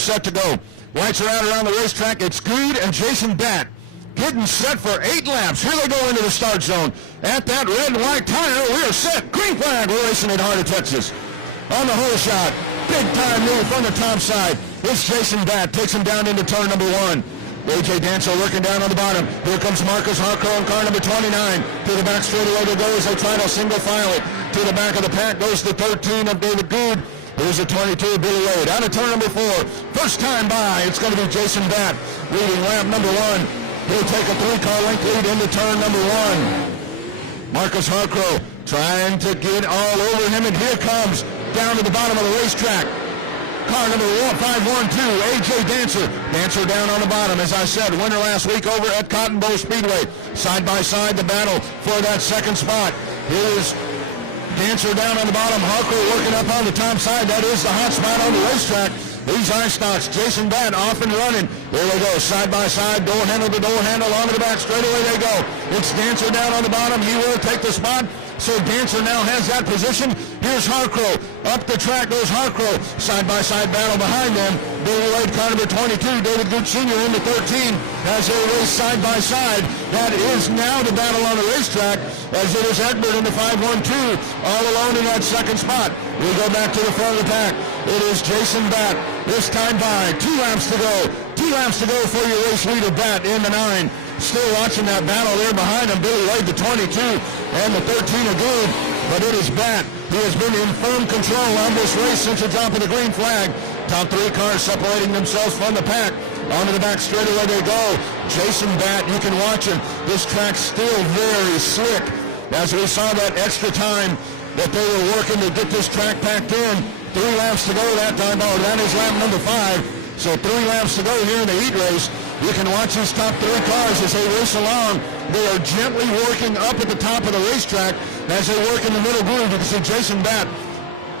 set to go. Lights are out around the racetrack. It's Good and Jason Batt getting set for 8 laps. Here they go into the start zone. At that red and white tire, we are set. Green flag. We're racing at Heart O Texas. On the hole shot, big time move from the top side. It's Jason Batt. Takes him down into turn number 1. A.J. Dancer working down on the bottom. Here comes Marcus Harco in car number 29. To the back straightaway they go as they try to single file it. To the back of the pack goes the 13 of David Good. Here's the 22 of Billy Wade. Out of turn number 4. First time by, it's going to be Jason Batt leading lap number 1. He'll take a 3-car length lead into turn number 1. Marcus Harco trying to get all over him, and here comes down to the bottom of the racetrack. Car number 512, A.J. Dancer. Dancer down on the bottom. As I said, winner last week over at Cotton Bowl Speedway. Side by side, the battle for that second spot. Here's Dancer down on the bottom. Harco working up on the top side. That is the hot spot on the racetrack. These ice stocks. Jason Batt off and running. There they go, side by side, door handle to door handle, onto the back straightaway they go. It's Dancer down on the bottom. He will take the spot. So Dancer now has that position. Here's Harco. Up the track goes Harco. Side-by-side battle behind them. Billy Wade, car number 22. David Good Sr. into 13 as they race side-by-side. That is now the battle on the racetrack as it is Egbert in the 512 all alone in that second spot. We go back to the front of the pack. It is Jason Batt. This time by 2 laps to go. 2 laps to go for your race leader Batt in the 9. Still watching that battle there behind him. Billy Wade, the 22, and the 13 are good, but it is Batt. He has been in firm control on this race since the drop of the green flag. Top 3 cars separating themselves from the pack. Onto the back straightaway they go. Jason Batt, you can watch him. This track's still very slick. As we saw that extra time that they were working to get this track packed in. 3 laps to go that time. Oh, that is lap number 5. So 3 laps to go here in the heat race. You can watch these top 3 cars as they race along. They are gently working up at the top of the racetrack as they work in the middle groove. You can see Jason Batt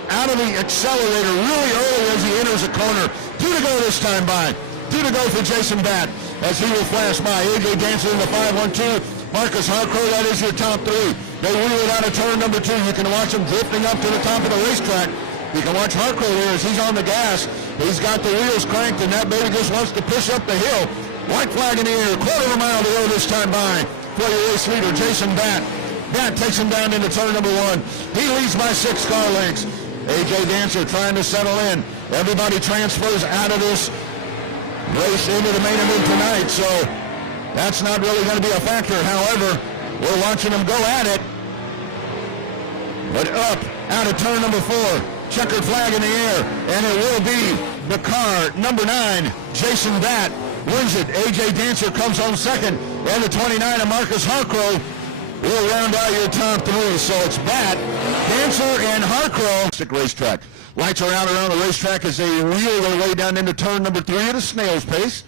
out of the accelerator really early as he enters a corner. 2 to go this time by. 2 to go for Jason Batt as he will flash by. A.J. Dancer in the 512. Marcus Harco, that is your top 3. They wheel it out of turn number 2. You can watch them drifting up to the top of the racetrack. You can watch Harco here as he's on the gas. He's got the wheels cranked, and that baby just wants to push up the hill. White flag in the air, 1/4 mile to go this time by for your race leader, Jason Batt. Batt takes him down into turn number 1. He leads by 6 car lengths. A.J. Dancer trying to settle in. Everybody transfers out of this race into the main event tonight, so that's not really going to be a factor. However, we're watching them go at it. But up out of turn number 4. Checkered flag in the air, and it will be the car number 9, Jason Batt, wins it. A.J. Dancer comes home second, and the 29 of Marcus Harco will round out your top 3. So it's Batt, Dancer, and Harco. Racetrack. Lights are out around the racetrack as they wheel their way down into turn number 3 at a snail's pace.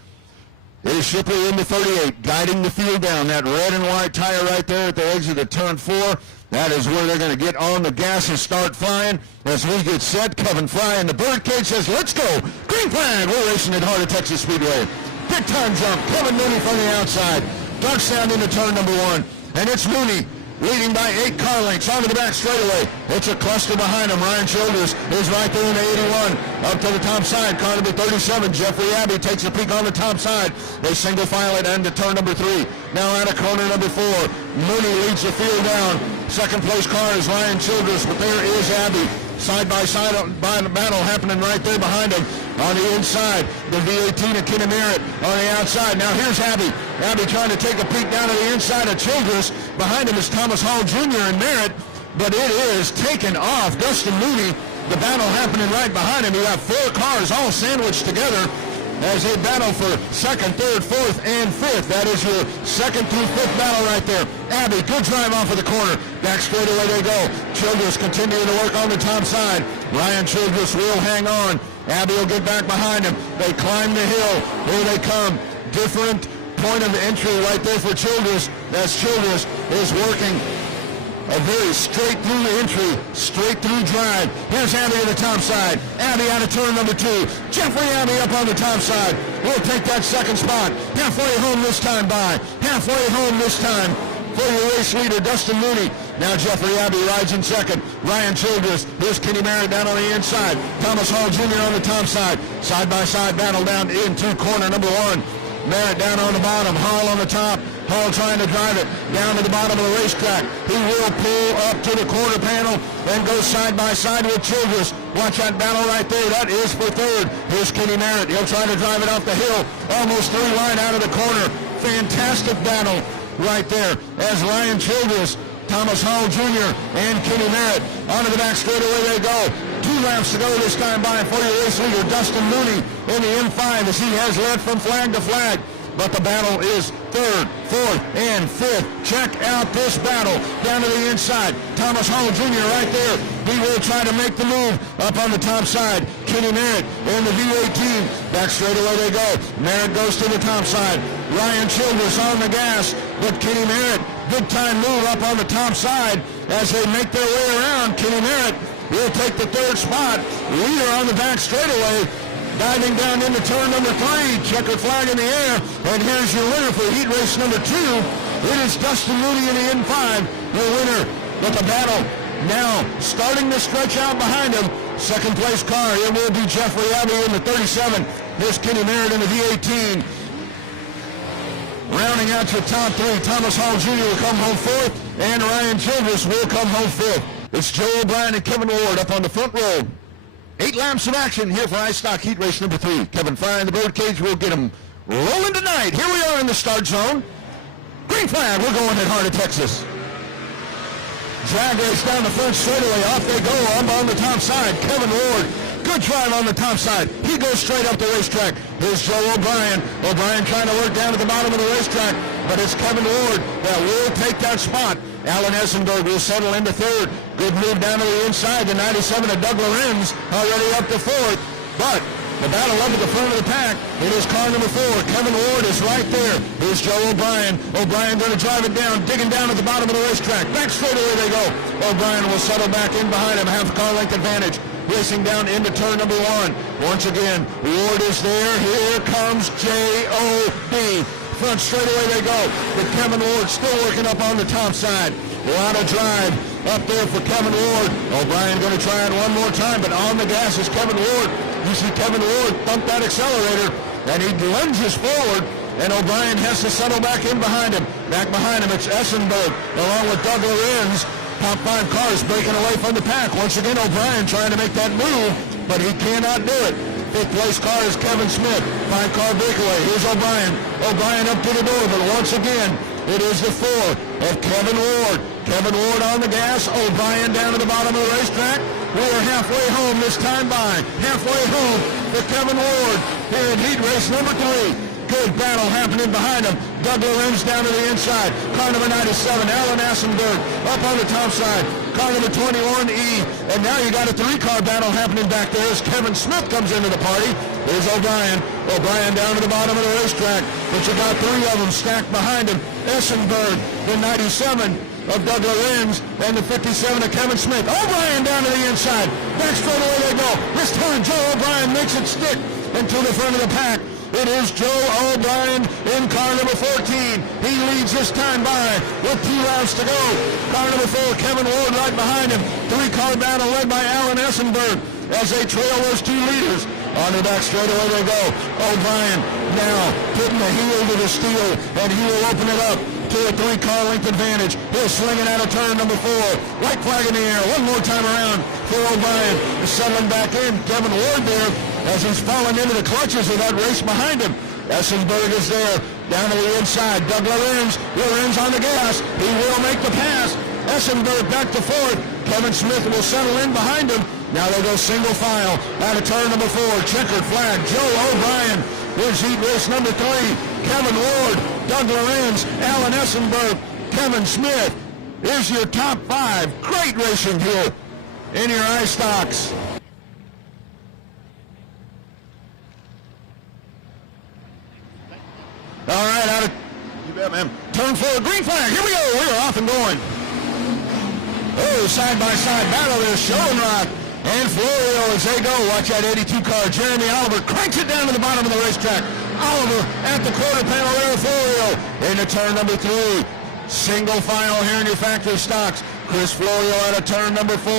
It is Shipley in the 38, guiding the field down. That red and white tire right there at the exit of turn 4. That is where they're going to get on the gas and start flying. As we get set, Kevin Fry in the birdcage says, let's go. Green flag. We're racing at Heart O Texas Speedway. Big time jump. Kevin Mooney from the outside. Dark sound into turn number 1. And it's Mooney leading by 8 car lengths onto the back straightaway. It's a cluster behind him. Ryan Childers is right there in the 81. Up to the top side, car number 37. Jeffrey Abbey takes a peek on the top side. They single file it into turn number 3. Now out of corner number 4. Mooney leads the field down. Second place car is Ryan Childers, but there is Abbey. Side-by-side battle happening right there behind him. On the inside, the V18 of Kenny Merritt on the outside. Now here's Abbey. Abbey trying to take a peek down to the inside of Childress. Behind him is Thomas Hall Jr. and Merritt, but it is taken off. Dustin Mooney, the battle happening right behind him. You have 4 cars all sandwiched together as they battle for 2nd, 3rd, 4th, and 5th. That is your 2nd through 5th battle right there. Abbey, good drive off of the corner. Back straightaway they go. Childress continuing to work on the top side. Ryan Childress will hang on. Abbey will get back behind him. They climb the hill. Here they come. Different point of entry right there for Childress, as Childress is working a very straight through entry, straight through drive. Here's Abbey on the top side. Abbey out of turn number 2. Jeffrey Abbey up on the top side. We'll take that 2nd spot. Halfway home this time by. Halfway home this time for your race leader, Dustin Mooney. Now Jeffrey Abbey rides in second. Ryan Childress. Here's Kenny Merritt down on the inside. Thomas Hall Jr. on the top side. Side-by-side battle down into corner number 1. Merritt down on the bottom. Hall on the top. Hall trying to drive it down to the bottom of the racetrack. He will pull up to the quarter panel and go side-by-side with Childress. Watch that battle right there. That is for third. Here's Kenny Merritt. He'll try to drive it off the hill. Almost through line out of the corner. Fantastic battle right there as Ryan Childress, Thomas Hall Jr., and Kenny Merritt onto the back straightaway they go. 2 laps to go this time by for your race leader, Dustin Mooney, in the M5 as he has led from flag to flag. But the battle is third, fourth, and fifth. Check out this battle down to the inside. Thomas Hall Jr. right there. He will try to make the move up on the top side. Kenny Merritt in the V18. Back straightaway they go. Merritt goes to the top side. Ryan Childress on the gas. But Kenny Merritt, big time move up on the top side as they make their way around. Kenny Merritt will take the third spot. Leader on the back straightaway. Diving down into turn number 3, checkered flag in the air, and here's your winner for heat race number 2. It is Dustin Mooney in the N5, the winner. But the battle now starting to stretch out behind him. Second place car, it will be Jeffrey Abbey in the 37. Here's Kenny Merritt in the V18. Rounding out your top 3, Thomas Hall Jr. will come home 4th, and Ryan Childress will come home 5th. It's Joe O'Brien and Kevin Ward up on the front row. 8 laps of action here for iStock Heat Race number 3. Kevin Fry in the birdcage will get him rolling tonight. Here we are in the start zone. Green flag, we're going at Heart O Texas. Drag race down the front straightaway. Off they go. Up on the top side. Kevin Ward. Good drive on the top side. He goes straight up the racetrack. Here's Joe O'Brien. O'Brien trying to work down at the bottom of the racetrack. But it's Kevin Ward that will take that spot. Alan Essenberg will settle into third. Good move down to the inside. The 97 of Doug Lorenz already up to fourth. But the battle up at the front of the pack. It is car number 4. Kevin Ward is right there. Here's Joe O'Brien. O'Brien going to drive it down, digging down at the bottom of the racetrack. Back straightaway they go. O'Brien will settle back in behind him. Half car length advantage. Racing down into turn number 1. Once again, Ward is there. Here comes J.O.B. Front straightaway they go. But Kevin Ward still working up on the top side. A lot of drive up there for Kevin Ward. O'Brien going to try it one more time, but on the gas is Kevin Ward. You see Kevin Ward thump that accelerator, and he lunges forward, and O'Brien has to settle back in behind him. Back behind him, it's Essenberg, along with Doug Lorenz. Top 5 cars breaking away from the pack. Once again, O'Brien trying to make that move, but he cannot do it. 5th place car is Kevin Smith. 5-car breakaway. Here's O'Brien. O'Brien up to the door, but once again, it is the 4 of Kevin Ward. Kevin Ward on the gas. O'Brien down to the bottom of the racetrack. We are halfway home this time by. Halfway home for Kevin Ward here in heat race number 3. Good battle happening behind him. Doug Lorenz down to the inside. Car number 97, Alan Assenberg up on the top side. Car number 21E. And now you got a 3-car battle happening back there as Kevin Smith comes into the party. There's O'Brien. O'Brien down to the bottom of the racetrack. But you got 3 of them stacked behind him. Essenberg, the 97 of Doug Lorenz, and the 57 of Kevin Smith. O'Brien down to the inside. Back straight away they go. This time Joe O'Brien makes it stick into the front of the pack. It is Joe O'Brien in car number 14. He leads this time by with 2 laps to go. Car number 4, Kevin Ward right behind him. 3-car battle led by Alan Essenberg as they trail those 2 leaders. On the back straightaway they go. O'Brien now putting the heel to the steel, and he will open it up to a 3-car length advantage. He'll swing it out of turn number 4. White flag in the air. One more time around for O'Brien. Settling back in. Kevin Ward there as he's fallen into the clutches of that race behind him. Essenberg is there. Down to the inside. Doug Lorenz. Lorenz on the gas. He will make the pass. Essenberg back to 4th. Kevin Smith will settle in behind him. Now they go single file out of turn number 4. Checkered flag. Joe O'Brien. Here's heat race number 3. Kevin Ward, Doug Lorenz, Alan Essenberg, Kevin Smith. Here's your top 5. Great racing here in your iStocks. All right, out of you bet, man. Turn 4, green flag. Here we go. We're off and going. Oh, side-by-side battle there. Schoenrock and Florio as they go. Watch that 82 car. Jeremy Oliver cranks it down to the bottom of the racetrack. Oliver at the quarter panel there. Florio into turn number 3. Single file here in your factory stocks. Chris Florio out of turn number 4.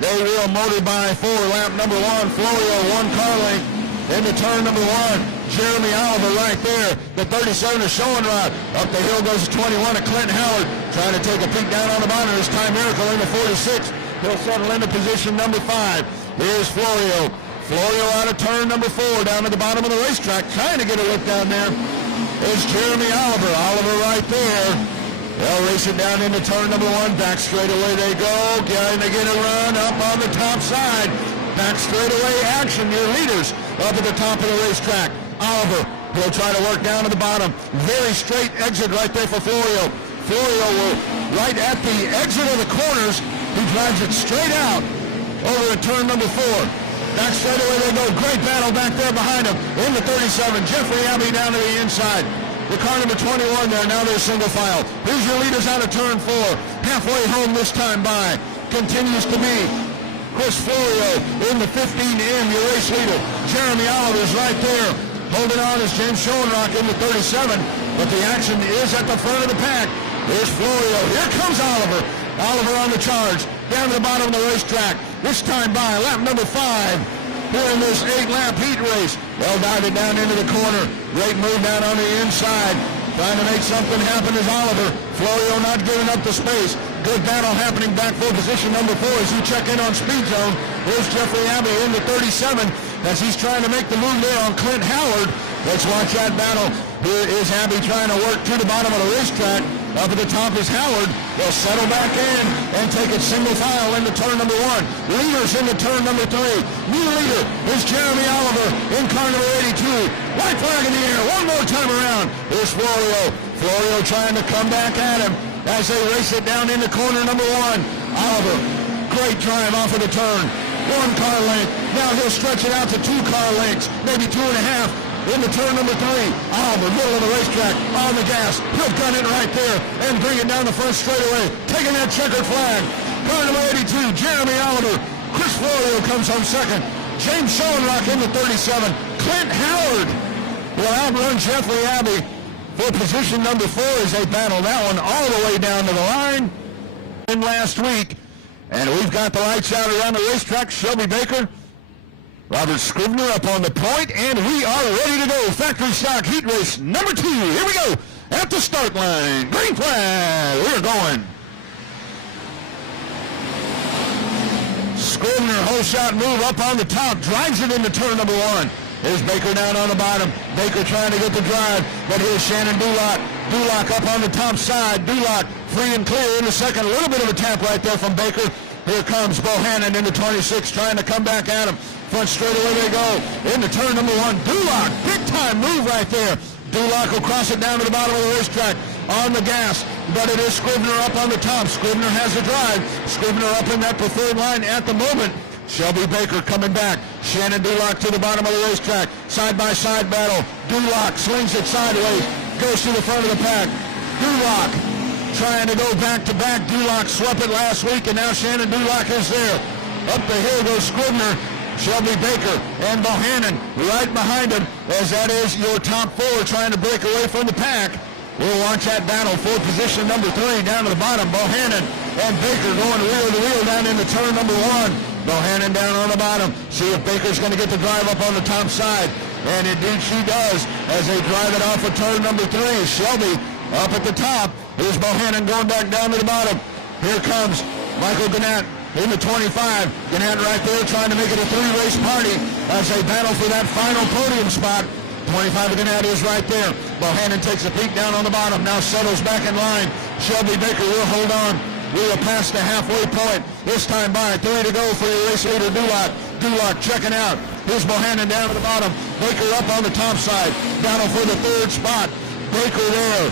They will motor by 4. Lap number 1, Florio 1 car length into turn number 1. Jeremy Oliver right there. The 37 is showing right. Up the hill goes 21 of Clint Howard. Trying to take a peek down on the bottom. There's Ty Miracle into 46. He'll settle into position number 5. Here's Florio. Florio out of turn number 4 down at the bottom of the racetrack. Trying to get a look down there. It's Jeremy Oliver. Oliver right there. They'll race it down into turn number 1. Back straightaway they go. Trying to get a run up on the top side. Back straightaway action. Your leaders up at the top of the racetrack. Oliver, he'll try to work down to the bottom. Very straight exit right there for Florio. Florio will, right at the exit of the corners, he drives it straight out over at turn number 4. Back straightaway they go. Great battle back there behind him. In the 37, Jeffrey Abbey down to the inside. The car number 21 there. Now they're single file. Here's your leaders out of turn 4. Halfway home this time by. Continues to be Chris Florio in the 15 in, your race leader. Jeremy Oliver's right there. Holding on is James Schoenrock in the 37. But the action is at the front of the pack. Here's Florio. Here comes Oliver. Oliver on the charge. Down to the bottom of the racetrack. This time by lap number 5. Here in this 8-lap heat race. They'll dive it down into the corner. Great move down on the inside. Trying to make something happen is Oliver. Florio not giving up the space. Good battle happening back for position number 4 as you check in on speed zone. Here's Jeffrey Abbey in the 37 as he's trying to make the move there on Clint Howard. Let's watch that battle. Here is Abbey trying to work to the bottom of the racetrack. Up at the top is Howard. They'll settle back in and take it single file into turn number 1. Leaders into turn number 3. New leader is Jeremy Oliver in car number 82. White flag in the air. One more time around. Here's Florio. Florio trying to come back at him as they race it down into corner number 1. Oliver, great drive off of the turn. 1 car length. Now he'll stretch it out to 2 car lengths, maybe 2.5. Into turn number 3. Oliver, middle of the racetrack, on the gas. He'll gun it right there and bring it down the front straightaway. Taking that checkered flag. Car number 82, Jeremy Oliver. Chris Florio comes home second. James Schoenrock in the 37. Clint Howard will outrun Jeffrey Abbey for position number 4 as they battle that one all the way down to the line. In last week, and we've got the lights out around the racetrack. Shelby Baker, Robert Scribner up on the point, and we are ready to go. Factory stock heat race number 2. Here we go at the start line. Green flag. We're going. Scribner, whole shot move up on the top, drives it into turn number 1. There's Baker down on the bottom. Baker trying to get the drive, but here's Shannon Duloc. Duloc up on the top side. Duloc free and clear in the second. A little bit of a tap right there from Baker. Here comes Bohannon into 26, trying to come back at him. Front straightaway they go. Into turn number 1. Duloc, big time move right there. Duloc will cross it down to the bottom of the racetrack on the gas, but it is Scribner up on the top. Scribner has the drive. Scribner up in that preferred line at the moment. Shelby Baker coming back. Shannon Duloc to the bottom of the racetrack. Side-by-side battle. Duloc slings it sideways. Goes to the front of the pack. Duloc trying to go back-to-back. Duloc swept it last week, and now Shannon Duloc is there. Up the hill goes Scribner. Shelby Baker and Bohannon right behind him, as that is your top 4 trying to break away from the pack. We'll watch that battle for position number 3 down to the bottom. Bohannon and Baker going wheel to wheel down into turn number 1. Bohannon down on the bottom. See if Baker's going to get the drive up on the top side. And indeed she does as they drive it off of turn number 3. Shelby up at the top. Here's Bohannon going back down to the bottom. Here comes Michael Gannett in the 25. Gannett right there trying to make it a 3-race party as they battle for that final podium spot. 25 of Gannett is right there. Bohannon takes a peek down on the bottom. Now settles back in line. Shelby Baker will hold on. We are past the halfway point. This time by 3 to go for your race leader, Duloc. Duloc checking out. Here's Bohannon down to the bottom. Baker up on the top side. Battle for the 3rd spot. Baker there.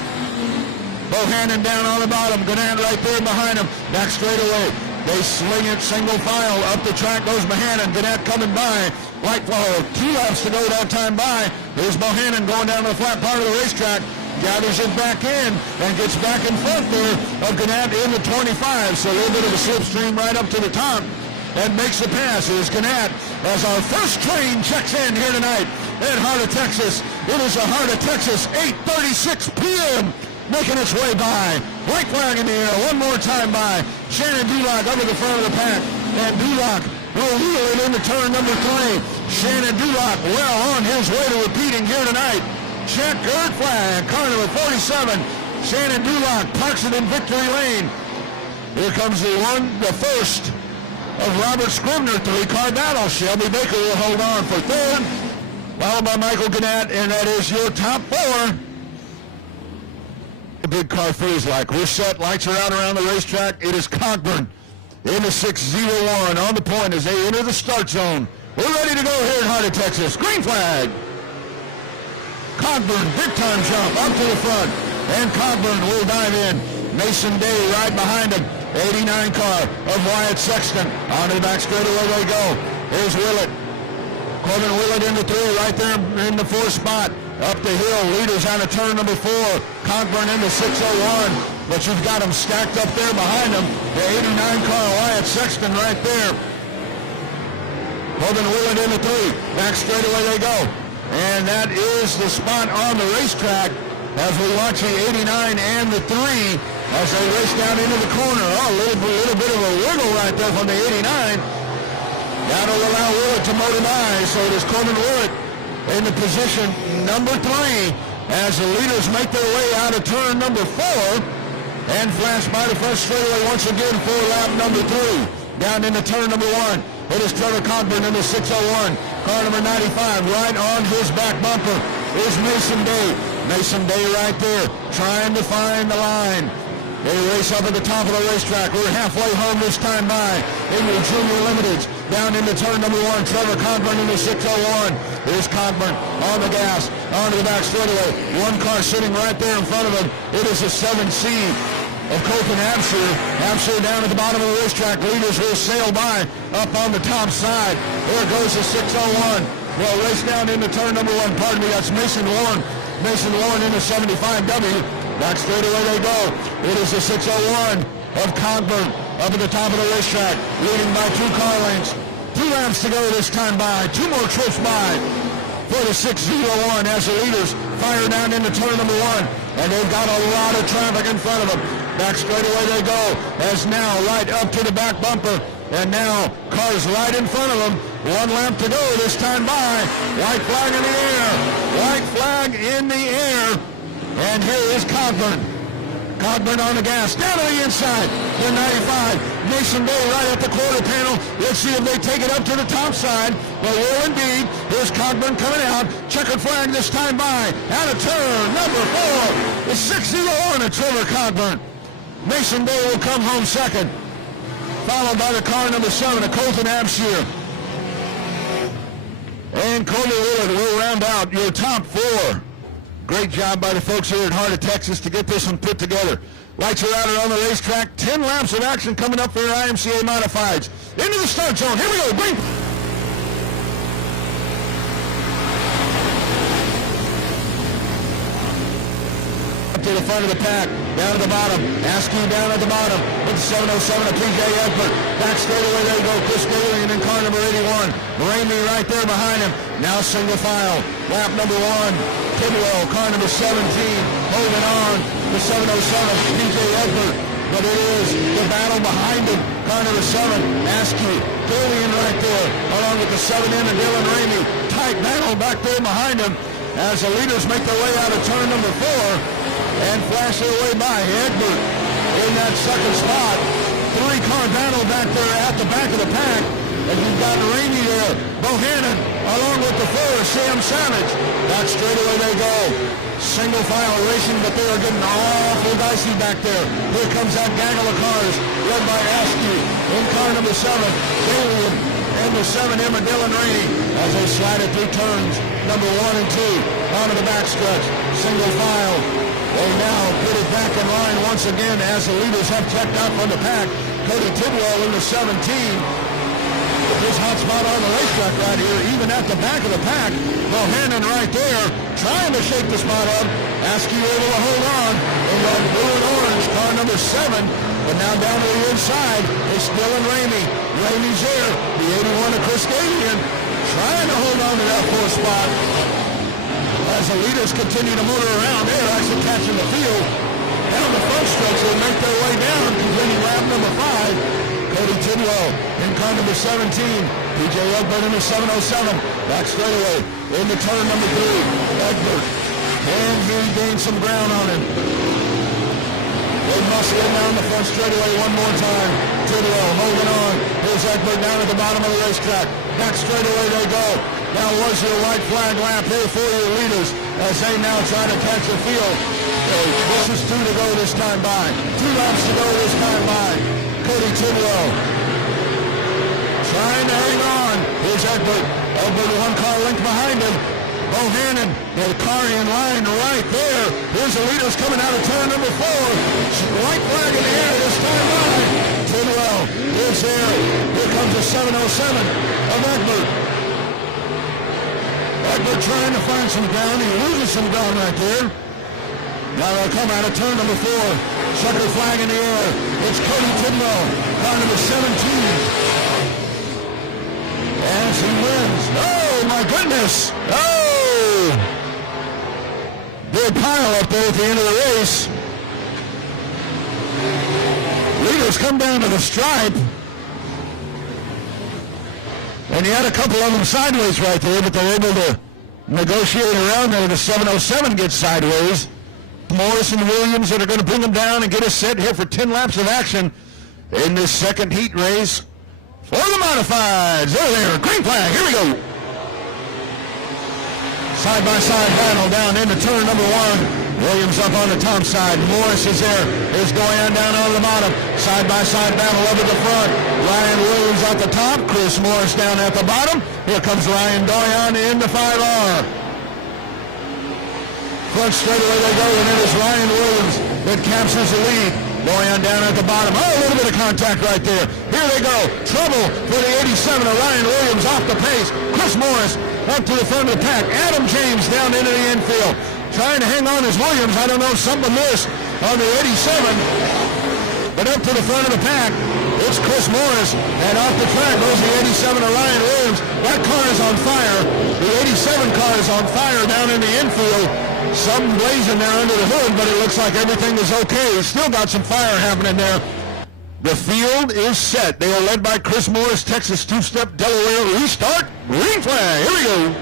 Bohannon down on the bottom. Gannett right there behind him. Back straightaway. They sling it single file. Up the track goes Bohannon. Gannett coming by. Light flow. 2 laps to go that time by. Here's Bohannon going down to the flat part of the racetrack. Gathers it back in and gets back in front there of Gannett in the 25. So a little bit of a slipstream right up to the top and makes the pass. Here's Gannett as our first train checks in here tonight at Heart of Texas. It is the Heart of Texas, 8:36 p.m. making its way by. White flag in the air, one more time by Shannon Duloc over the front of the pack. And Duloc will wheel it into turn number 3. Shannon Duloc well on his way to repeating here tonight. Checkered flag, car number 47. Shannon Duloc parks it in victory lane. Here comes the first of Robert Scribner, 3-car battle. Shelby Baker will hold on for 3rd, followed by Michael Gannett, and that is your top 4. The big car freeze like. We're set, lights are out around the racetrack. It is Cockburn in the 601 on the point as they enter the start zone. We're ready to go here in Heart of Texas. Green flag. Cockburn, big time jump up to the front, and Cockburn will dive in. Mason Day right behind him. 89 car of Wyatt Sexton. Onto the back straightaway they go. Here's Willett. Corbin Willett into 3 right there in the 4th spot. Up the hill, leaders out of turn number 4. Cockburn into 601. But you've got them stacked up there behind them. The 89 car Wyatt Sexton right there. Corbin Willett into 3. Back straightaway they go. And that is the spot on the racetrack as we watch the 89 and the 3 as they race down into the corner. Oh, a little bit of a wiggle right there from the 89. That'll allow Willett to motor by. So it is Corbin Willett in the position number 3 as the leaders make their way out of turn number 4 and flash by the front straightaway once again for lap number 3. Down into turn number 1. It is Trevor Cockburn in the 601. Car number 95 right on his back bumper is Mason Day. Mason Day right there trying to find the line. They race up at the top of the racetrack. We're halfway home this time by in the Junior Limiteds. Down into turn number 1, Trevor Cockburn in the 601. Here's Cockburn on the gas, onto the back straightaway. One car sitting right there in front of him. It is a 7C of Colton Absher. Absher down at the bottom of the racetrack. Leaders will sail by up on the top side. There goes the 601. Well, race down into turn number 1. Pardon me, that's Mason Warren. Mason Warren in the 75W. Back straightaway they go. It is the 601 of Cockburn up at the top of the racetrack, leading by 2 car lengths. 2 laps to go this time by. 2 more trips by for the 601 as the leaders fire down into turn number 1. And they've got a lot of traffic in front of them. Back straightaway they go as now right up to the back bumper. And now cars right in front of them. 1 lap to go this time by. White flag in the air. White flag in the air. And here is Cockburn. Cockburn on the gas. Down to the inside. The 95. Mason Day right at the quarter panel. Let's see if they take it up to the top side. Well, will indeed. Here's Cockburn coming out. Checkered flag this time by. Out of turn number 4. The 601 of Trevor Cockburn. Mason Day will come home second. Followed by the car number 7 of Colton Absher. And Colby Willard will round out your top 4. Great job by the folks here at Heart of Texas to get this one put together. Lights are out around the racetrack. 10 laps of action coming up for your IMCA Modifieds. Into the start zone. Here we go. Green. Up to the front of the pack. Down to the bottom. Askew down at the bottom. With the 707 of PJ Edford. Back straightaway there you go. Chris Galian in car number 81. Ramey right there behind him. Now single file. Lap number 1. Tidwell, car number 17, holding on. The 707, PJ Edford. But it is the battle behind him. Car number 7, Askew. Galian right there. Along with the 7M and Dylan Ramey. Tight battle back there behind him. As the leaders make their way out of turn number 4. And flash their way by. Edford in that second spot. 3-car battle back there at the back of the pack. And you've got Ramey there. Bohannon along with the 4, Sam Savage. Back straightaway they go. Single file racing, but they are getting awful dicey back there. Here comes that gaggle of cars led by Askew in car number 7. Galian and the 7M and Dylan Rainey as they slide it through turns number 1 and 2 onto the backstretch. Single file. They now put it back in line once again as the leaders have checked out from the pack. Cody Tidwell in the 17. His hot spot on the racetrack right here, even at the back of the pack. Bohannon right there, trying to shake the spot up. Askew able to hold on. In that blue and orange, car number 7. But now down to the inside, it's Dylan Ramey. Ramey's there. The 81 of Chris Galian, trying to hold on to that 4th spot. As the leaders continue to motor around, they're actually catching the field. down the front stretch. They make their way down, completing lap number 5. Cody Tidwell in car number 17. PJ Egbert in the 707. Back straightaway into turn number 3. Egbert. And he gained some ground on him. They muscle in down the front straightaway one more time. Tidwell holding on. Here's Egbert down at the bottom of the racetrack. Back straightaway they go. Now was your white flag lap here for your leaders as they now try to catch the field. This is 2 to go this time by. 2 laps to go this time by. Cody Tidwell trying to hang on. Here's Egbert. Egbert 1 car length behind him. Bohannon, the car in line right there. Here's the leaders coming out of turn number 4. White flag in the air this time by. Tidwell is there. Here comes the 707 of Egbert. Egbert trying to find some ground. He loses some ground right there. Now they'll come out of turn number 4. Checker flag in the air. It's Cody Tidwell, car number 17. As he wins. Oh, my goodness. Oh! Big pile up there at the end of the race. Leaders come down to the stripe. And you had a couple of them sideways right there, but they're able to negotiate around there. The 707 gets sideways. Morris and Williams that are going to bring them down and get us set here for 10 laps of action in this second heat race for the modifieds. There, green flag, here we go. Side-by-side battle down into turn number 1. Williams up on the top side. Morris is there. Is going down on the bottom. Side-by-side battle up at the front. Ryan Williams at the top. Chris Morris down at the bottom. Here comes Ryan Doyon into 5R. Front straightaway they go, and it is Ryan Williams that captures the lead. Doyon down at the bottom. Oh, a little bit of contact right there. Here they go. Trouble for the 87 of Ryan Williams off the pace. Chris Morris up to the front of the pack. Adam James down into the infield. Trying to hang on as Williams. I don't know, something missed on the 87. But up to the front of the pack, it's Chris Morris. And off the track goes the 87 of Ryan Williams. That car is on fire. The 87 car is on fire down in the infield. Something blazing there under the hood, but it looks like everything is okay. It's still got some fire happening there. The field is set. They are led by Chris Morris, Texas two-step Delaware restart. Green flag. Here we go.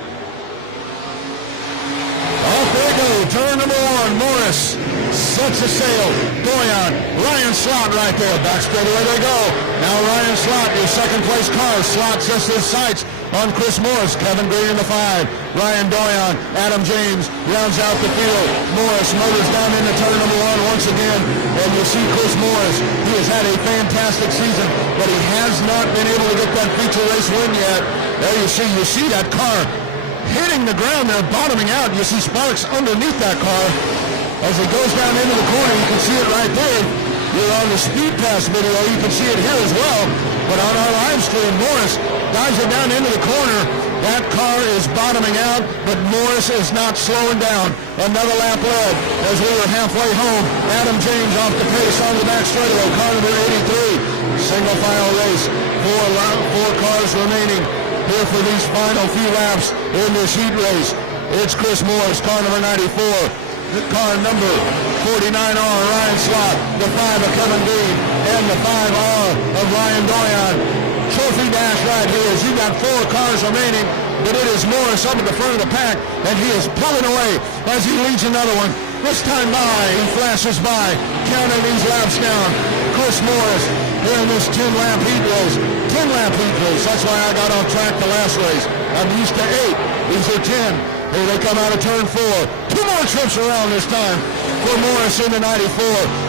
Off they go. Turn number 1. Morris sets the sail. Doyon. Ryan Slott right there. Back straightaway they go. Now Ryan Slott, your second place car. Slott sets his sights on Chris Morris. Kevin Green in the 5. Ryan Doyon. Adam James rounds out the field. Morris motors down into turn number 1 once again. And you see Chris Morris. He has had a fantastic season, but he has not been able to get that feature race win yet. There you see that car hitting the ground there, bottoming out. You see sparks underneath that car. As it goes down into the corner, you can see it right there. You're on the Speed Pass video. You can see it here as well. But on our live stream, Morris dives it down into the corner. That car is bottoming out, but Morris is not slowing down. Another lap led as we were halfway home. Adam James off the pace on the back straightaway. Car number 83. Single file race. Four cars remaining here for these final few laps in this heat race. It's Chris Morris, car number 94. The car number 49R, Ryan Slott. The 5 of Kevin Green. And the 5R of Ryan Doyon. Trophy dash right here as you got 4 cars remaining, but it is Morris up at the front of the pack, and he is pulling away as he leads another one. This time by, he flashes by, counting these laps down. Chris Morris here in this 10-lap heat race. 10-lap heat race. That's why I got off track the last race. I'm used to 8. These are 10. Here they come out of turn 4. 2 more trips around this time for Morris in the 94.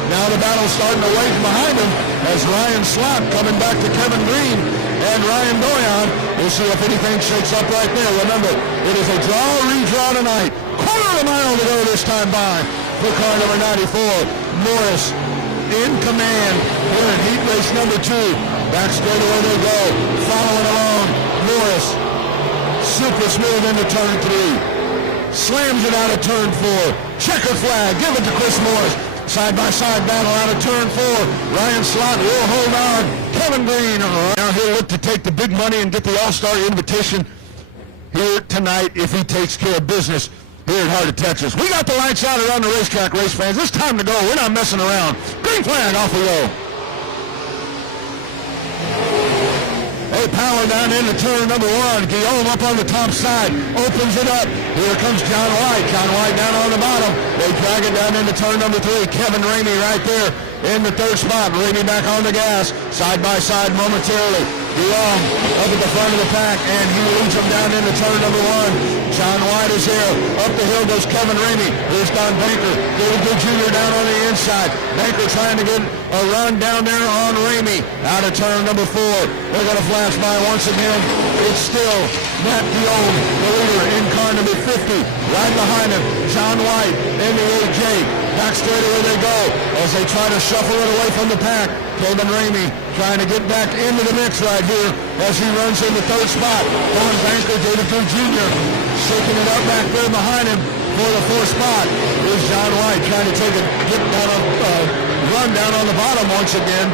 Now the battle's starting to wait behind him as Ryan Slott coming back to Kevin Green and Ryan Doyon. We'll see if anything shakes up right there. Remember, it is a draw or redraw tonight. Quarter of a mile to go this time by for car number 94. Morris in command here in heat race number 2. Back straightaway they go. Following along, Morris super smooth into turn 3. Slams it out of turn 4. Checker flag. Give it to Chris Morris. Side-by-side battle out of turn 4. Ryan Slott will hold on. Kevin Green now he'll look to take the big money and get the All-Star invitation here tonight if he takes care of business. here at Heart of Texas. We got the lights out around the racetrack, race fans. It's time to go. We're not messing around. Green flag, off we go. Hey, power down into turn number one. Guillaume up on the top side. Opens it up. Here comes John White. John White down on the bottom. They drag it down into turn number three. Kevin Ramey right there in the third spot. Ramey back on the gas. Side by side momentarily. Guillaume up at the front of the pack, and he leads them down into turn number one. John White is there. Up the hill goes Kevin Ramey. Here's Don Banker. David Good Jr. down on the inside. Banker trying to get a run down there on Ramey. Out of turn number four. They're going to flash by once again. It's still Matt Guillaume, the leader in car number 50. Right behind him, John White in the AJ. Back straight away they go as they try to shuffle it away from the pack. Kevin Ramey trying to get back into the mix right here as he runs in the third spot. Don Banker, David Good Jr. shaking it up back there behind him for the fourth spot. Here's John White trying to run down on the bottom once again.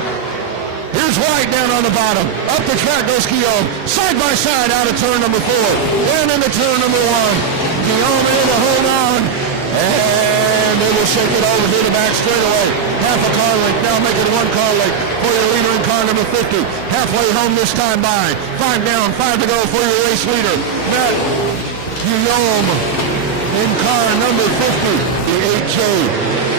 Here's White down on the bottom. Up the track goes Guillaume. Side by side out of turn number four. Down into turn number one. Guillaume able to hold on. And they will shake it over to the back straightaway. Half a car length, now make it 1 car length for your leader in car number 50. Halfway home this time by. 5 down, 5 to go for your race leader. Matt Guillaume in car number 50. The 8J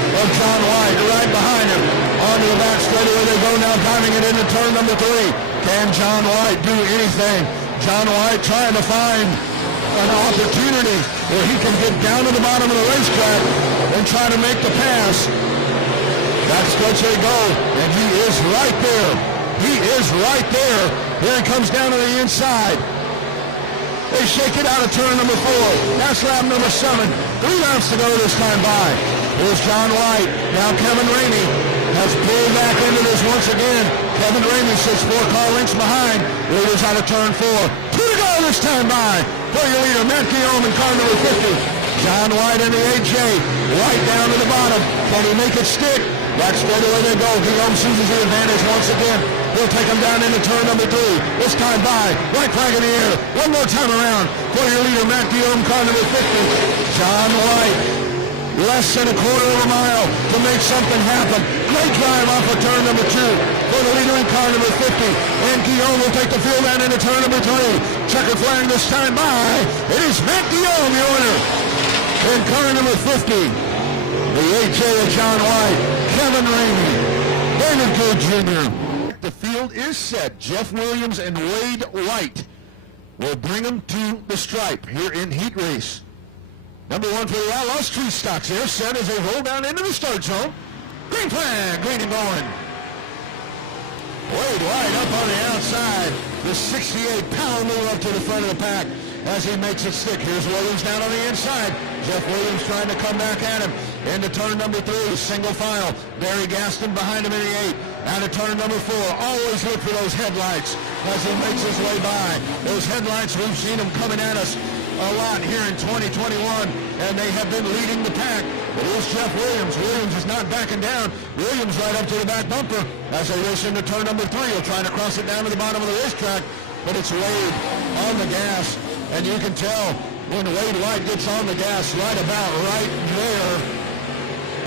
of John White right behind him. Onto the back straightaway they go now, driving it into turn number 3. Can John White do anything? John White trying to find an opportunity where he can get down to the bottom of the racetrack and try to make the pass. That stretch they go, and he is right there. He is right there. Here he comes down to the inside. They shake it out of turn number 4. That's lap number 7. 3 laps to go this time by. Here's John White. Now Kevin Ramey has pulled back into this once again. Kevin Ramey sits 4 car lengths behind. Leaders out of turn 4. 2 to go this time by for your leader, Matt Guillaume in car number 50. John White in the AJ. White down to the bottom. Can he make it stick? Back straight away they go. Guillaume seizes the advantage once again. He'll take him down into turn number 3. This time by. White flag in the air. One more time around for your leader, Matt Guillaume, car number 50. John White. Less than a quarter of a mile to make something happen. Great drive off of turn number 2 for the leader in car number 50. And Guillaume will take the field down into turn number 3. Checker flag this time by. It is Matt Guillaume, your winner. In car number 50. The 8J of John White. Kevin Ramey. David Good Jr. The field is set. Jeff Williams and Wade White will bring them to the stripe here in heat race. Number 1 for the Outlaws, Street Stocks here, set as they roll down into the start zone. Green flag, green and going. Wade White up on the outside. The 68 power move up to the front of the pack as he makes it stick. Here's Williams down on the inside. Jeff Williams trying to come back at him. Into turn number 3, single file. Barry Gaston behind him in the 8. Out of turn number 4. Always look for those headlights as he makes his way by. Those headlights, we've seen them coming at us a lot here in 2021, and they have been leading the pack. But here's Jeff Williams. Williams is not backing down. Williams right up to the back bumper as they race into turn number 3. He'll try to cross it down to the bottom of the racetrack, but it's Wade on the gas, and you can tell when Wade White gets on the gas right about right there.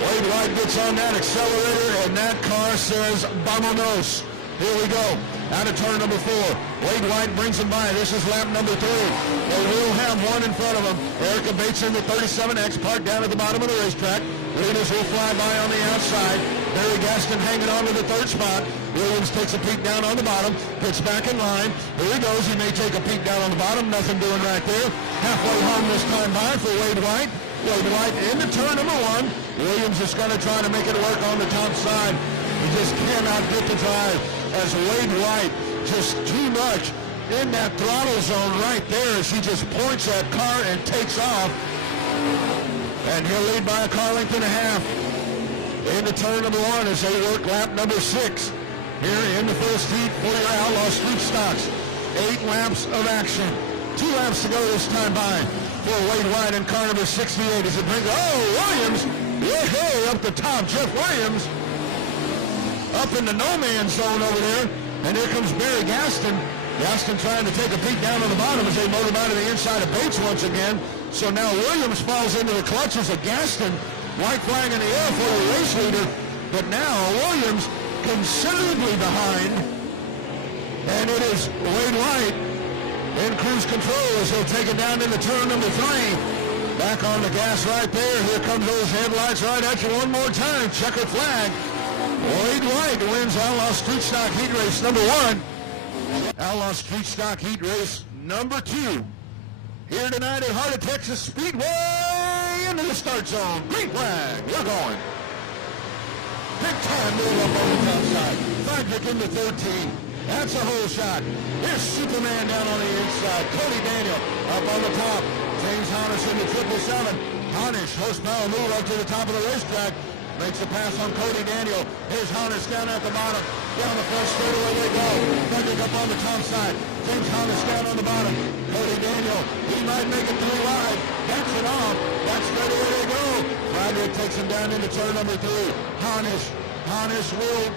Wade White gets on that accelerator, and that car says, "Vamonos." Here we go. Out of turn number 4. Wade White brings him by. This is lap number 3. They will have one in front of them. Erica Bates in the 37X parked down at the bottom of the racetrack. Leaders will fly by on the outside. Barry Gaston hanging on to the 3rd spot. Williams takes a peek down on the bottom. Gets back in line. Here he goes. He may take a peek down on the bottom. Nothing doing right there. Halfway home this time by for Wade White. Wade White into turn number 1. Williams is going to try to make it work on the top side. He just cannot get the drive as Wade White just too much in that throttle zone right there as he just points that car and takes off. And he'll lead by a car length and a half into turn number 1 as they work lap number 6 here in the first heat for your Outlaw Street Stocks. 8 laps of action. 2 laps to go this time by for Wade White in car number 68 as it brings, Williams, hey, up the top, Jeff Williams, up in the no-man's zone over there, and here comes Barry Gaston. Gaston trying to take a peek down on the bottom as they motor by to the inside of Bates once again. So now Williams falls into the clutches of Gaston. White flag in the air for the race leader. But now Williams considerably behind. And it is Wade White in cruise control as he'll take it down into turn number 3. Back on the gas right there. Here comes those headlights right at you one more time. Checkered flag. Wade White wins Outlaw Street Stock Heat Race number 1. Outlaw Street Stock Heat Race number 2. Here tonight at Heart O Texas Speedway into the start zone. Green flag. We're going. Big time move up on the outside. Frederick into 13. That's a hole shot. Here's Superman down on the inside. Cody Daniel up on the top. James Harnish in the 777. Harnish, horsepower move up to the top of the racetrack. Makes a pass on Cody Daniel. Here's Harnish down at the bottom. Down the front straightaway they go. Frederick up on the top side. James Harnish down on the bottom. Cody Daniel, he might make it 3 wide. That's it off. That's straightaway they go. Frederick takes him down into turn number 3. Harnish will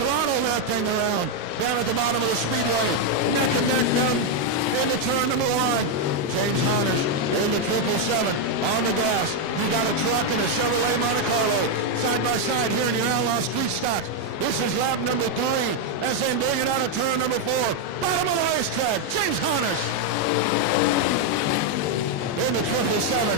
throttle that thing around. Down at the bottom of the speedway. Neck and neck down into turn number 1. James Harnish in the 777 on the gas. You got a truck and a Chevrolet Monte Carlo side by side here in your Outlaw Street Stocks. This is lap number 3 as they bring it out of turn number 4. Bottom of the racetrack, James Harnish in the 777.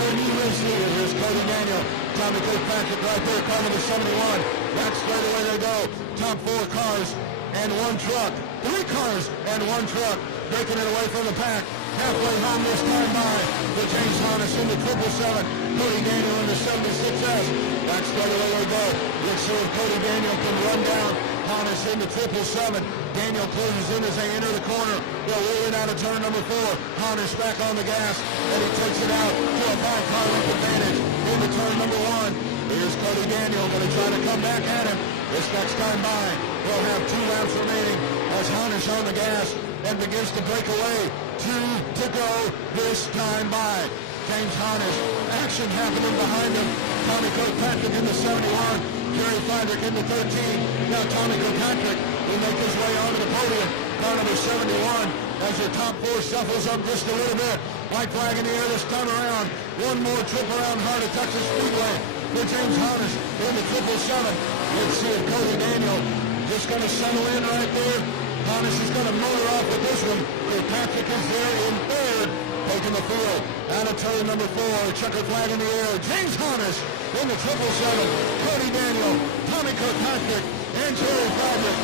Your new race leader, here's Cody Daniel. Tommy Kirkpatrick right there, car number 71. Back straight away they go. Top 4 cars and 1 truck. 3 cars and 1 truck. Breaking it away from the pack. Halfway home this time by for James Harnish in the 777. Cody Daniel in the 76S. Back straight away they go. Let's see if Cody Daniel can run down Harnish in the 777. Daniel closes in as they enter the corner. They'll roll it out of turn number 4. Harnish back on the gas. And he takes it out to a 5-car length advantage into turn number 1. Here's Cody Daniel going to try to come back at him. This next time by, we'll have 2 laps remaining as Harnish on the gas and begins to break away. 2 to go this time by. James Harnish, action happening behind him. Tommy Kirkpatrick in the 71. Jerry Frederick in the 13. Now Tommy Kirkpatrick will make his way onto the podium. Car number 71 as your top 4 shuffles up just a little bit. White flag in the air this time around. One more trip around Heart O Texas Speedway for James Harnish in the 777. Let's see if Cody Daniel just going to settle in right there. Harnish is going to motor off with this one. Kirkpatrick is there in 3rd, taking the field. Out of turn number 4, checkered flag in the air. James Harnish in the 777. Cody Daniel, Tommy Kirkpatrick, and Jerry Frederick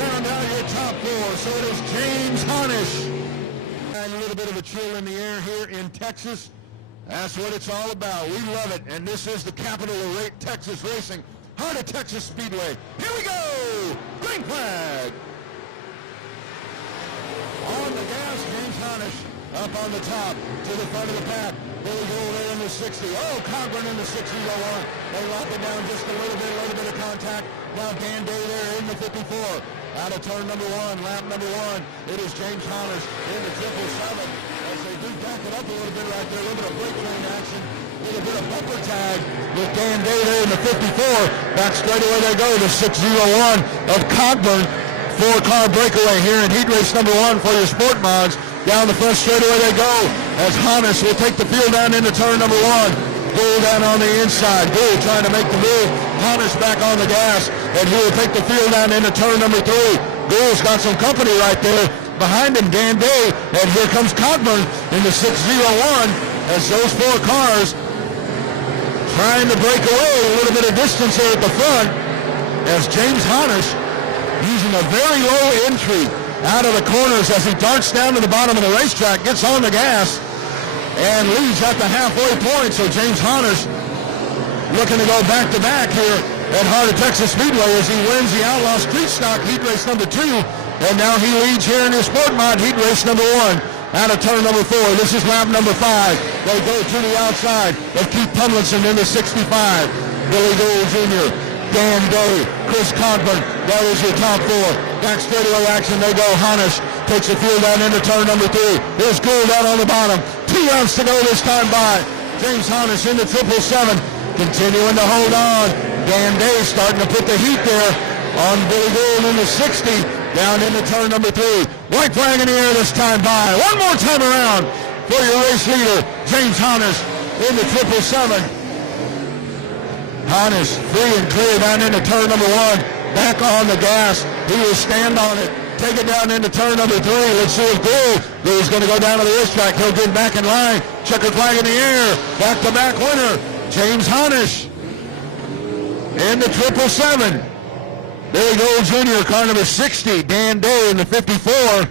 round out your top 4. So it is James Harnish. And a little bit of a chill in the air here in Texas. That's what it's all about. We love it. And this is the capital of Texas racing. Heart O Texas Speedway. Here we go. Green flag. On the gas, James Harnish up on the top to the front of the pack. Billy Gould there in the 60. Oh, Coburn in the 60-01. They lock it down just a little bit of contact. Now Dan Day there in the 54. Out of turn number 1, lap number 1. It is James Harnish in the 777. As they do back it up a little bit right there. A little bit of brake train action. A little bit of bumper tag with Dan Day there in the 54. Back straight away they go. The 601 of Coburn. 4-car breakaway here in heat race number 1 for your sport mods. Down the front straightaway they go as Harnish will take the field down into turn number 1. Gould down on the inside. Gould trying to make the move. Harnish back on the gas, and he will take the field down into turn number 3. Gould's got some company right there. Behind him, Dan Day, and here comes Coburn in the 601 as those 4 cars trying to break away. A little bit of distance here at the front as James Harnish using a very low entry out of the corners as he darts down to the bottom of the racetrack, gets on the gas, and leads at the halfway point. So James Harnish looking to go back-to-back here at Heart O Texas Speedway as he wins the Outlaw Street Stock Heat Race number 2, and now he leads here in his Sport Mod Heat Race number 1. Out of turn number 4, this is lap number 5. They go to the outside of Keith Tomlinson in the 65. Billy Gould Jr., Dan Day, Chris Coburn, that is your top 4. Back straightaway action, they go. Harnish takes the field down into turn number 3. Here's Gould out on the bottom. 2 rounds to go this time by. James Harnish in the 777, continuing to hold on. Dan Day starting to put the heat there on Billy Gould in the 60, down into turn number 3. White flag in the air this time by. One more time around for your race leader, James Hannes, in the 777. Hannes free and clear down into turn number 1. Back on the gas. He will stand on it. Take it down into turn number 3. Let's see if Gould's going to go down to the racetrack. He'll get back in line. Checkered flag in the air. Back-to-back winner, James Hannes. In the 777. Billy Gold Jr., car number 60. Dan Day in the 54.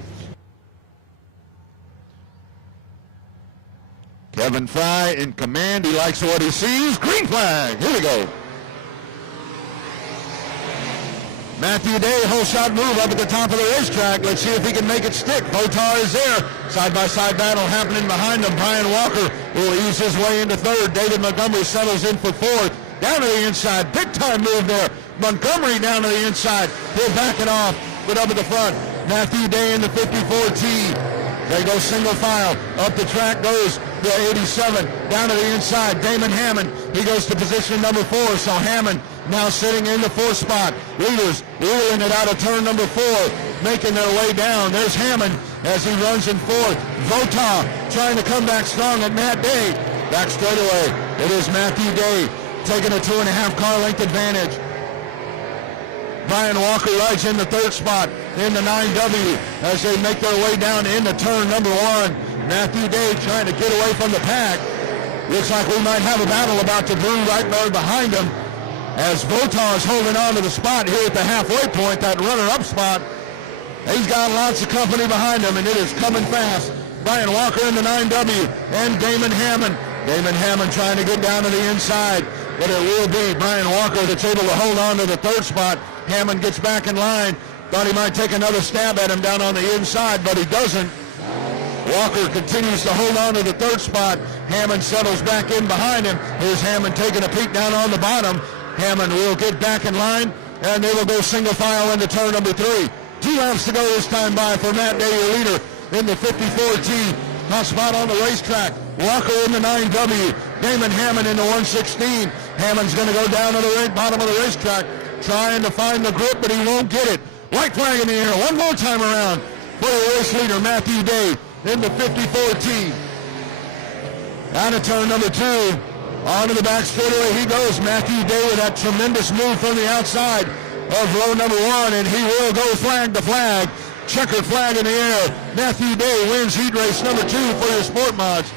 Kevin Fry in command. He likes what he sees. Green flag. Here we go. Matthew Day, whole shot move up at the top of the racetrack. Let's see if he can make it stick. Votar is there. Side-by-side battle happening behind him. Brian Walker will ease his way into third. David Montgomery settles in for fourth. Down to the inside. Big-time move there. Montgomery down to the inside. He'll back it off, but up at the front. Matthew Day in the 54T. They go single file. Up the track goes the 87. Down to the inside. Damon Hammond. He goes to position number 4. So Hammond now sitting in the 4th spot. Leaders wheeling it out of turn number 4. Making their way down. There's Hammond as he runs in 4th. Votar trying to come back strong at Matt Day. Back straightaway. It is Matthew Day taking a 2.5 car length advantage. Brian Walker rides in the 3rd spot in the 9W as they make their way down into turn number 1. Matthew Day trying to get away from the pack. Looks like we might have a battle about to brew right there behind him as Votar is holding on to the spot here at the halfway point, that runner-up spot. He's got lots of company behind him, and it is coming fast. Brian Walker in the 9W and Damon Hammond. Damon Hammond trying to get down to the inside, but it will be Brian Walker that's able to hold on to the 3rd spot. Hammond gets back in line. Thought he might take another stab at him down on the inside, but he doesn't. Walker continues to hold on to the 3rd spot. Hammond settles back in behind him. Here's Hammond taking a peek down on the bottom. Hammond will get back in line, and they will go single file into turn number 3. 2 laps to go this time by for Matt Day, your leader, in the 54T. Hot spot on the racetrack. Walker in the 9W. Damon Hammond in the 116. Hammond's going to go down to the bottom of the racetrack, trying to find the grip, but he won't get it. White flag in the air. One more time around for the race leader, Matthew Day, in the 54T. Out of turn number 2. Onto the back straightaway he goes. Matthew Day with that tremendous move from the outside of row number 1, and he will go flag to flag. Checkered flag in the air. Matthew Day wins heat race number 2 for your Sport Mods.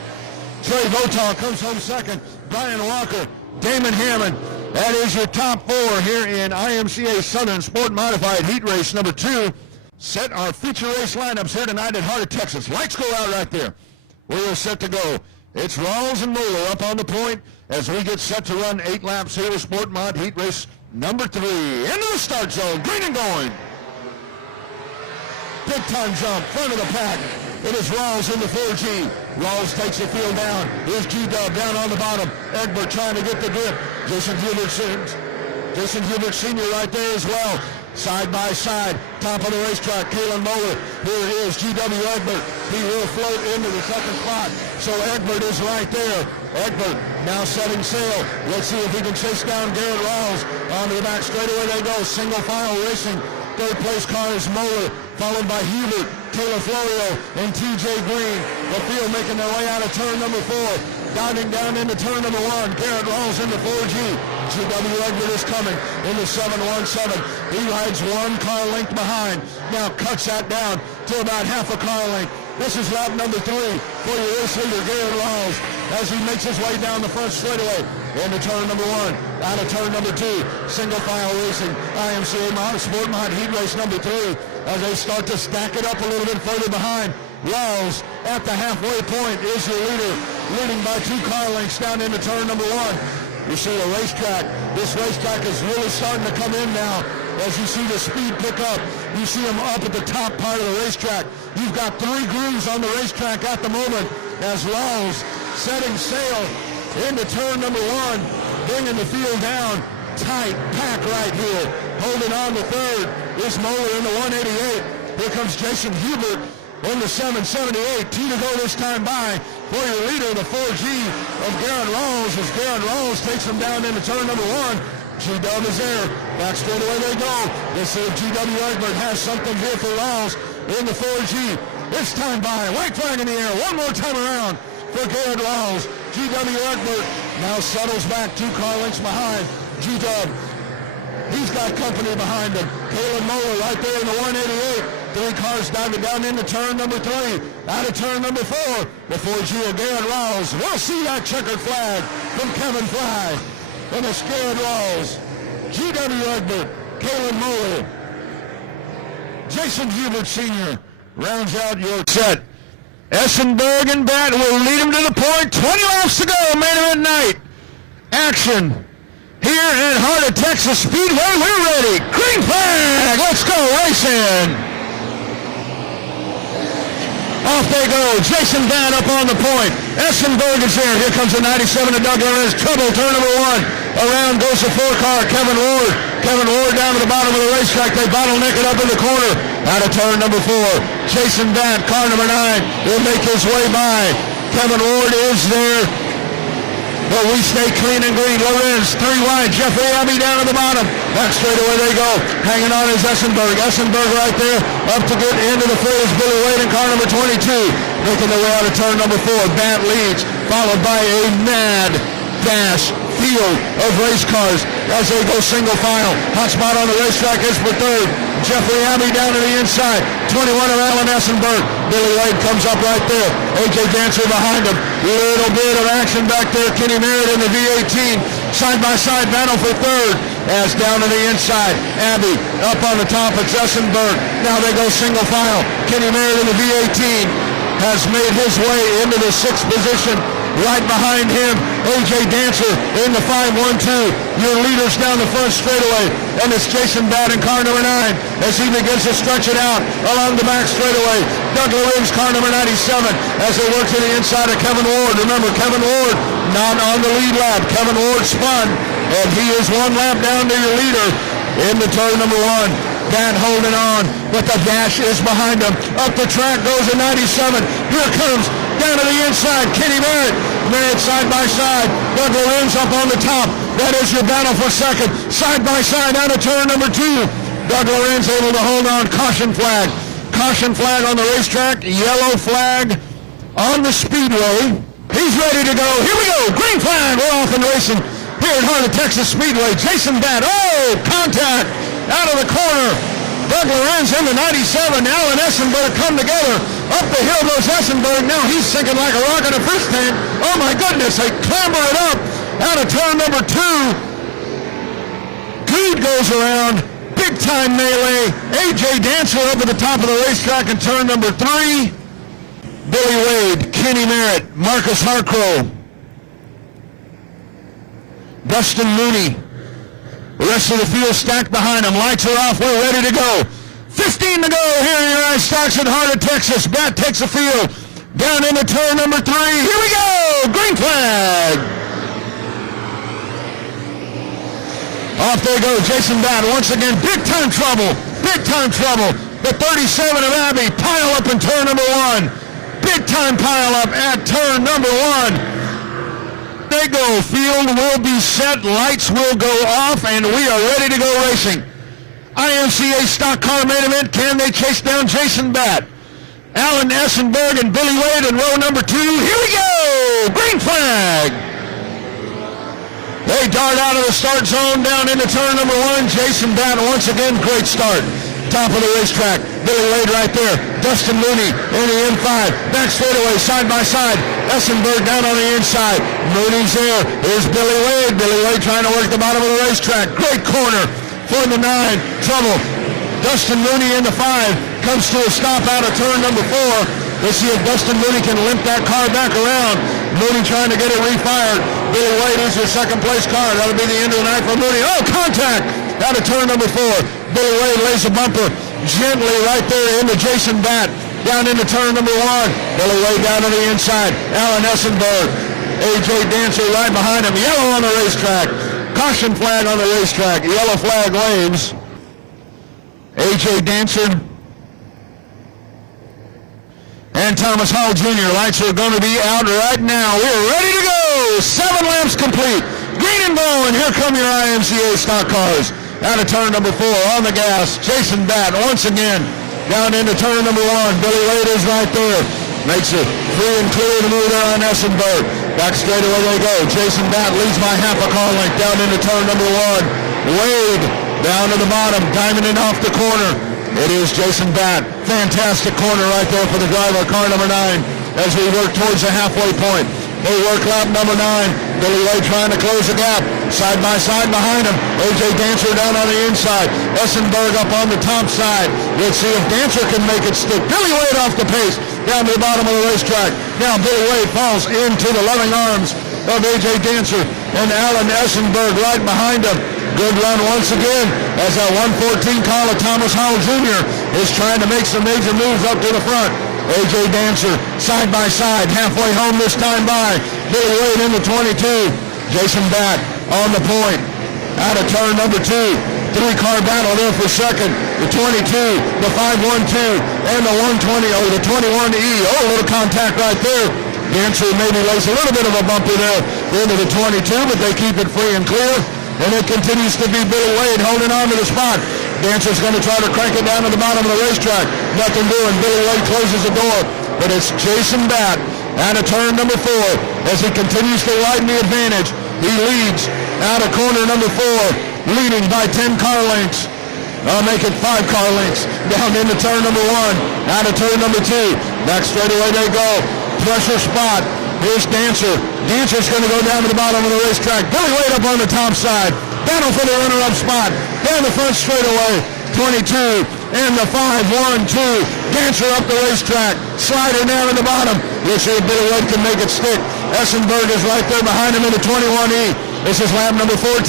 Trey Votar comes home second. Brian Walker, Damon Hammond. That is your top 4 here in IMCA Southern Sport Modified heat race number 2. Set our feature race lineups here tonight at Heart of Texas. Lights go out right there. We're set to go. It's Rawls and Moeller up on the point as we get set to run 8 laps here with Sport Mod heat race number 3. Into the start zone. Green and going. Big time jump, front of the pack. It is Rawls in the 4G. Rawls takes the field down. Here's G-Dub down on the bottom. Egbert trying to get the grip. Jason Hubert Sr. right there as well. Side by side, top of the racetrack, Kalen Moeller. Here is G.W. Egbert. He will float into the 2nd spot. So Egbert is right there. Egbert now setting sail. Let's see if he can chase down Garrett Rawls. Onto the back straightaway they go. Single file racing. 3rd place car is Moeller, followed by Hubert, Taylor Florio, and TJ Green. The field making their way out of turn number 4. Diving down into turn number 1. Garrett Rawls in the 4G. G.W. Egbert is coming in the 717. He rides 1 car length behind. Now cuts that down to about half a car length. This is lap number 3 for your race leader, Garrett Rawls, as he makes his way down the front straightaway into turn number 1. Out of turn number 2. Single file racing. IMCA Sport Mod heat race number 3 as they start to stack it up a little bit further behind. Rawls at the halfway point is your leader, leading by 2 car lengths down into turn number 1. You see the racetrack. This racetrack is really starting to come in now. As you see the speed pick up, you see them up at the top part of the racetrack. You've got 3 grooves on the racetrack at the moment as Rawls setting sail into turn number 1, bringing the field down. Tight pack right here. Holding on to 3rd is Moeller in the 188. Here comes Jason Hubert in the 778. 2 to go this time by for your leader, the 4G of Garrett Rawls, as Garrett Rawls takes him down into turn number 1. G-Dub is there. Back straightaway they go. Let's see if G.W. Egbert has something here for Rawls in the 4G. This time by. White flag in the air. One more time around for Garrett Rawls. G.W. Egbert now settles back 2 car lengths behind G-Dub. He's got company behind him. Kalen Moeller right there in the 188. 3 cars diving down into turn number 3. Out of turn number 4 before Gio Garrett Rawls. We'll see that checkered flag from Kevin Fry. And it's Garrett Rawls, G.W. Egbert, Kalen Moeller, Jason Hubert Sr. rounds out your set. Essenberg and Batt will lead him to the point. 20 laps to go, main event night. Action here at Heart O Texas Speedway. We're ready. Green flag. Let's go racing. Off they go. Jason Batt up on the point. Essenberg is there. Here comes the 97 of Doug Lorenz. Trouble, turn number 1. Around goes the 4-car, Kevin Ward. Kevin Ward down to the bottom of the racetrack. They bottleneck it up in the corner. Out of turn number 4. Jason Batt, car number 9, will make his way by. Kevin Ward is there. But we stay clean and green. Lorenz, 3 wide. Jeffrey Abbey down at the bottom. Back straight away they go. Hanging on is Essenberg. Essenberg right there. Up to get into the field is Billy Wade in car number 22. Making their way out of turn number 4. Batt leads, followed by a mad dash field of race cars as they go single file. Hot spot on the racetrack is for 3rd. Jeffrey Abbey down to the inside. 21 of Alan Essenberg. Billy Wade comes up right there. A.J. Dancer behind him. Little bit of action back there. Kenny Merritt in the V18. Side-by-side battle for 3rd. As down to the inside. Abbey up on the top. It's Essenberg. Now they go single file. Kenny Merritt in the V18 has made his way into the 6th position. Right behind him, A.J. Dancer in the 5-1-2. Your leaders down the front straightaway. And it's Jason Batt in car number 9 as he begins to stretch it out along the back straightaway. Doug Lorenz, car number 97, as they work to the inside of Kevin Ward. Remember, Kevin Ward not on the lead lap. Kevin Ward spun, and he is 1 lap down to your leader in the turn number 1. Batt holding on, but the dash is behind him. Up the track goes a 97. Here comes down to the inside, Kenny Merritt. Merritt side by side. Doug Lorenz up on the top. That is your battle for 2nd. Side by side out of turn number 2. Doug Lorenz able to hold on. Caution flag. Caution flag on the racetrack. Yellow flag on the speedway. He's ready to go. Here we go. Green flag. We're off and racing here at Heart O Texas Speedway. Jason Batt. Oh, contact out of the corner. Doug Lorenz in the 97. Alan Essenberg come together. Up the hill goes Essenberg. Now he's sinking like a rock in a fish tank. Oh my goodness, they clamber it up out of turn number 2. Good goes around. Big time melee. A.J. Dancer up at the top of the racetrack in turn number 3. Billy Wade, Kenny Merritt, Marcus Harcrow, Dustin Mooney. The rest of the field stacked behind him. Lights are off. We're ready to go. 15 to go here in your ice stocks at Heart O Texas. Batt takes the field down into turn number 3. Here we go. Green flag. Off they go. Jason Batt once again. Big time trouble. Big time trouble. The 37 of Abbey pile up in turn number 1. Big time pile up at turn number 1. They go. Field will be set. Lights will go off, and we are ready to go racing. IMCA stock car main event. Can they chase down Jason Batt? Alan Essenberg and Billy Wade in row number 2. Here we go. Green flag. They dart out of the start zone down into turn number 1. Jason Batt once again. Great start. Top of the racetrack. Billy Wade right there. Dustin Mooney in the M5. Back straightaway, side by side. Essenberg down on the inside. Mooney's there. Here's Billy Wade. Billy Wade trying to work the bottom of the racetrack. Great corner for the 9. Trouble. Dustin Mooney in the 5. Comes to a stop out of turn number 4. Let's see if Dustin Mooney can limp that car back around. Mooney trying to get it refired. Billy Wade is your 2nd place car. That'll be the end of the night for Mooney. Oh, contact out of turn number 4. Billy Wade lays a bumper gently right there into Jason Batt. Down into turn number 1. Billy Wade down to the inside. Alan Essenberg. A.J. Dancer right behind him. Yellow on the racetrack. Caution flag on the racetrack. Yellow flag waves. A.J. Dancer and Thomas Hall Jr. Lights are going to be out right now. We're ready to go. 7 laps complete. Green and blue, and here come your IMCA stock cars. Out of turn number 4 on the gas. Jason Batt once again down into turn number 1. Billy Wade is right there. Makes it free and clear to move there on Essenberg. Back straight away they go. Jason Batt leads by half a car length down into turn number 1. Wade down to the bottom, diamonding off the corner. It is Jason Batt. Fantastic corner right there for the driver, car number 9, as we work towards the halfway point. They work lap number 9. Billy Wade trying to close the gap. Side by side behind him. A.J. Dancer down on the inside. Essenberg up on the top side. Let's see if Dancer can make it stick. Billy Wade off the pace down to the bottom of the racetrack. Now Billy Wade falls into the loving arms of A.J. Dancer and Alan Essenberg right behind him. Good run once again as that 114 car of Thomas Howell Jr. is trying to make some major moves up to the front. A.J. Dancer side by side, halfway home this time by. Billy Wade in the 22. Jason Batt on the point. Out of turn number 2. 3-car battle there for second. The 22, the 512, and the 120, or the 21E. Oh, a little contact right there. Dancer maybe lays a little bit of a bumper there into the 22, but they keep it free and clear. And it continues to be Billy Wade holding on to the spot. Dancer's going to try to crank it down to the bottom of the racetrack. Nothing doing. Billy Wade closes the door. But it's Jason Batt out of turn number 4 as he continues to widen the advantage. He leads out of corner number 4, leading by 10 car lengths. I'll make it 5 car lengths down into turn number 1, out of turn number 2. Back straight away they go. Pressure spot. Here's Dancer. Dancer's going to go down to the bottom of the racetrack. Billy Wade up on the top side. Battle for the runner-up spot. Down the front straightaway. 22 and the 5-1-2. Dancer up the racetrack. Slider down at the bottom. Let's see if Billy Wade can make it stick. Essenberg is right there behind him in the 21E. This is lap number 14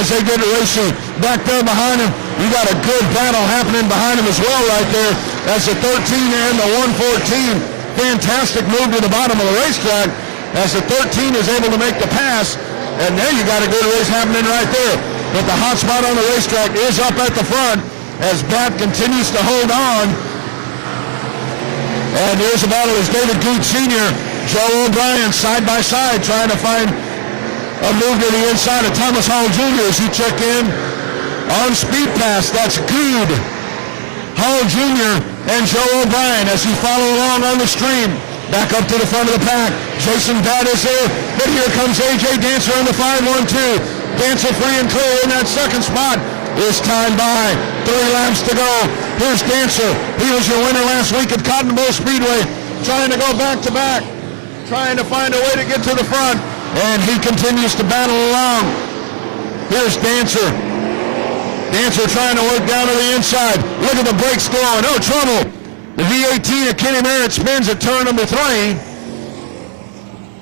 as they get racing. Back there behind him, you got a good battle happening behind him as well right there. That's the 13 and the 114. Fantastic move to the bottom of the racetrack as the 13 is able to make the pass. And there you got a good race happening right there. But the hot spot on the racetrack is up at the front as Batt continues to hold on. And here's the battle is David Good Sr., Joe O'Brien side by side trying to find a move to the inside of Thomas Hall Jr. as you check in on speed pass. That's Good, Hall Jr., and Joe O'Brien as you follow along on the stream. Back up to the front of the pack. Jason Batt is there, but here comes A.J. Dancer on the 5-1-2. Dancer free and clear in that second spot. This time by 3 laps to go. Here's Dancer. He was your winner last week at Cotton Bowl Speedway, trying to go back to back, trying to find a way to get to the front, and he continues to battle along. Here's Dancer. Dancer trying to work down to the inside. Look at the brakes going. Oh, trouble. The V18 of Kenny Merritt spins at turn number 3.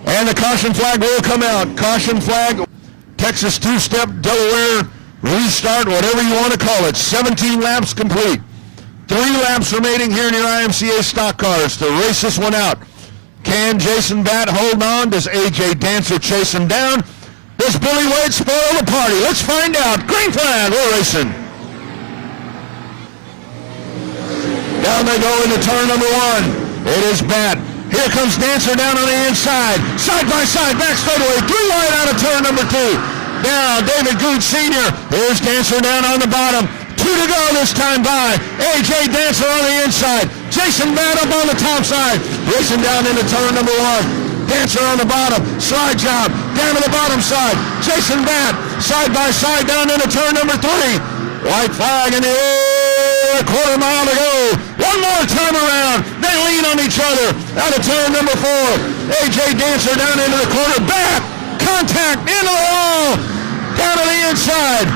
And the caution flag will come out. Caution flag, Texas two-step, Delaware, restart, whatever you want to call it. 17 laps complete. 3 laps remaining here in your IMCA stock cars to race this one out. Can Jason Batt hold on? Does A.J. Dancer chase him down? Does Billy Wade spoil the party? Let's find out. Green flag, we're racing. Down they go into turn number 1. It is Batt. Here comes Dancer down on the inside. Side by side, back straightaway. 3 wide out of turn number 2. Now David Good Sr. Here's Dancer down on the bottom. 2 to go this time by. A.J. Dancer on the inside. Jason Batt up on the top side. Racing down into turn number 1. Dancer on the bottom. Slide job. Down to the bottom side. Jason Batt side by side down into turn number 3. White flag in the air. A quarter mile to go. One more time around. They lean on each other. Out of turn number 4. A.J. Dancer down into the corner. Back. Contact into the wall. Down to the inside.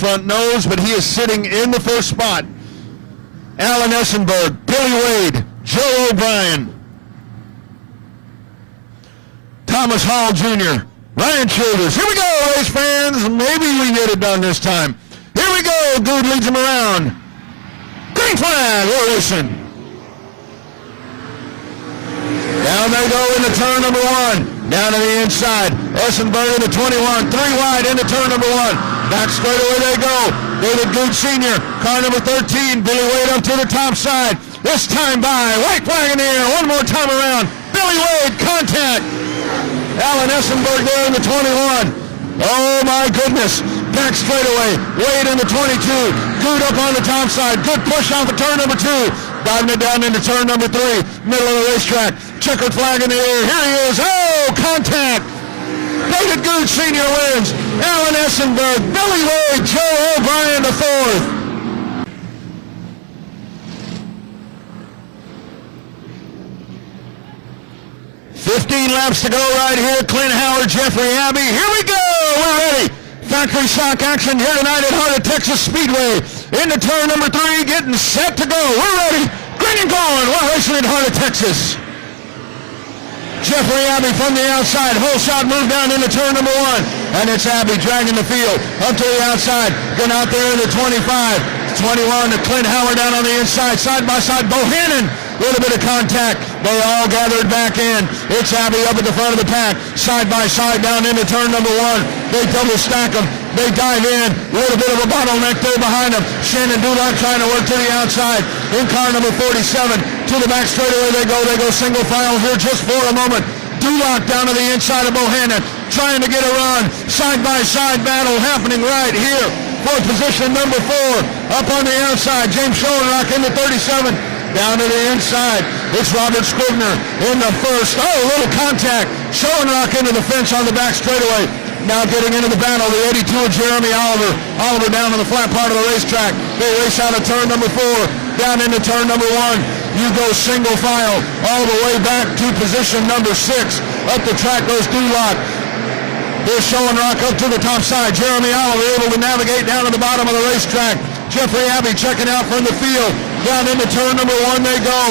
Front nose, but he is sitting in the first spot. Alan Essenberg, Billy Wade, Joe O'Brien, Thomas Hall Jr., Ryan Childers. Here we go, race fans. Maybe we get it done this time. Here we go. Good leads him around. Green flag. We're racing. Down they go into turn number 1. Down to the inside. Essenberg into 21. 3 wide into turn number 1. Back straight away they go. David Good Sr. Car number 13. Billy Wade up to the top side. This time by. White flag in the air. One more time around. Billy Wade. Contact. Alan Essenberg there in the 21. Oh my goodness. back straightaway. Wade in the 22. Good up on the top side. Good push off of turn number 2. Diving it down into turn number 3. Middle of the racetrack. Checkered flag in the air. Here he is. Oh, contact. David Good Sr. wins. Alan Essenberg, Billy Wade, Joe O'Brien the 4th. 15 laps to go right here. Clint Howard, Jeffrey Abbey. Here we go. We're ready. Factory stock action here tonight at Heart O Texas Speedway. Into turn number 3, getting set to go. We're ready. Green and going. We're racing at Heart O Texas. Jeffrey Abbey from the outside. Whole shot move down into turn number 1. And it's Abbey dragging the field up to the outside. Going out there in the 25. 21 to Clint Howard down on the inside. Side by side. Bohannon. A little bit of contact. They all gathered back in. It's Abbey up at the front of the pack. Side by side down into turn number 1. They double stack them. They dive in. A little bit of a bottleneck there behind them. Shannon Dulac trying to work to the outside. In car number 47. To the back straightaway they go. They go single file here just for a moment. Dulac down to the inside of Bohannon. Trying to get a run. Side by side battle happening right here. For position number 4. Up on the outside. James Schoenrock in the 37. Down to the inside. It's Robert Scribner in the first. Oh, a little contact. Schoenrock into the fence on the back straightaway. Now getting into the battle, the 82 of Jeremy Oliver. Oliver down on the flat part of the racetrack. They race out of turn number 4. Down into turn number 1. You go single file all the way back to position number 6. Up the track goes Dulac. Here's Schoenrock up to the top side. Jeremy Oliver able to navigate down to the bottom of the racetrack. Jeffrey Abbey checking out from the field. Down into turn number 1 they go.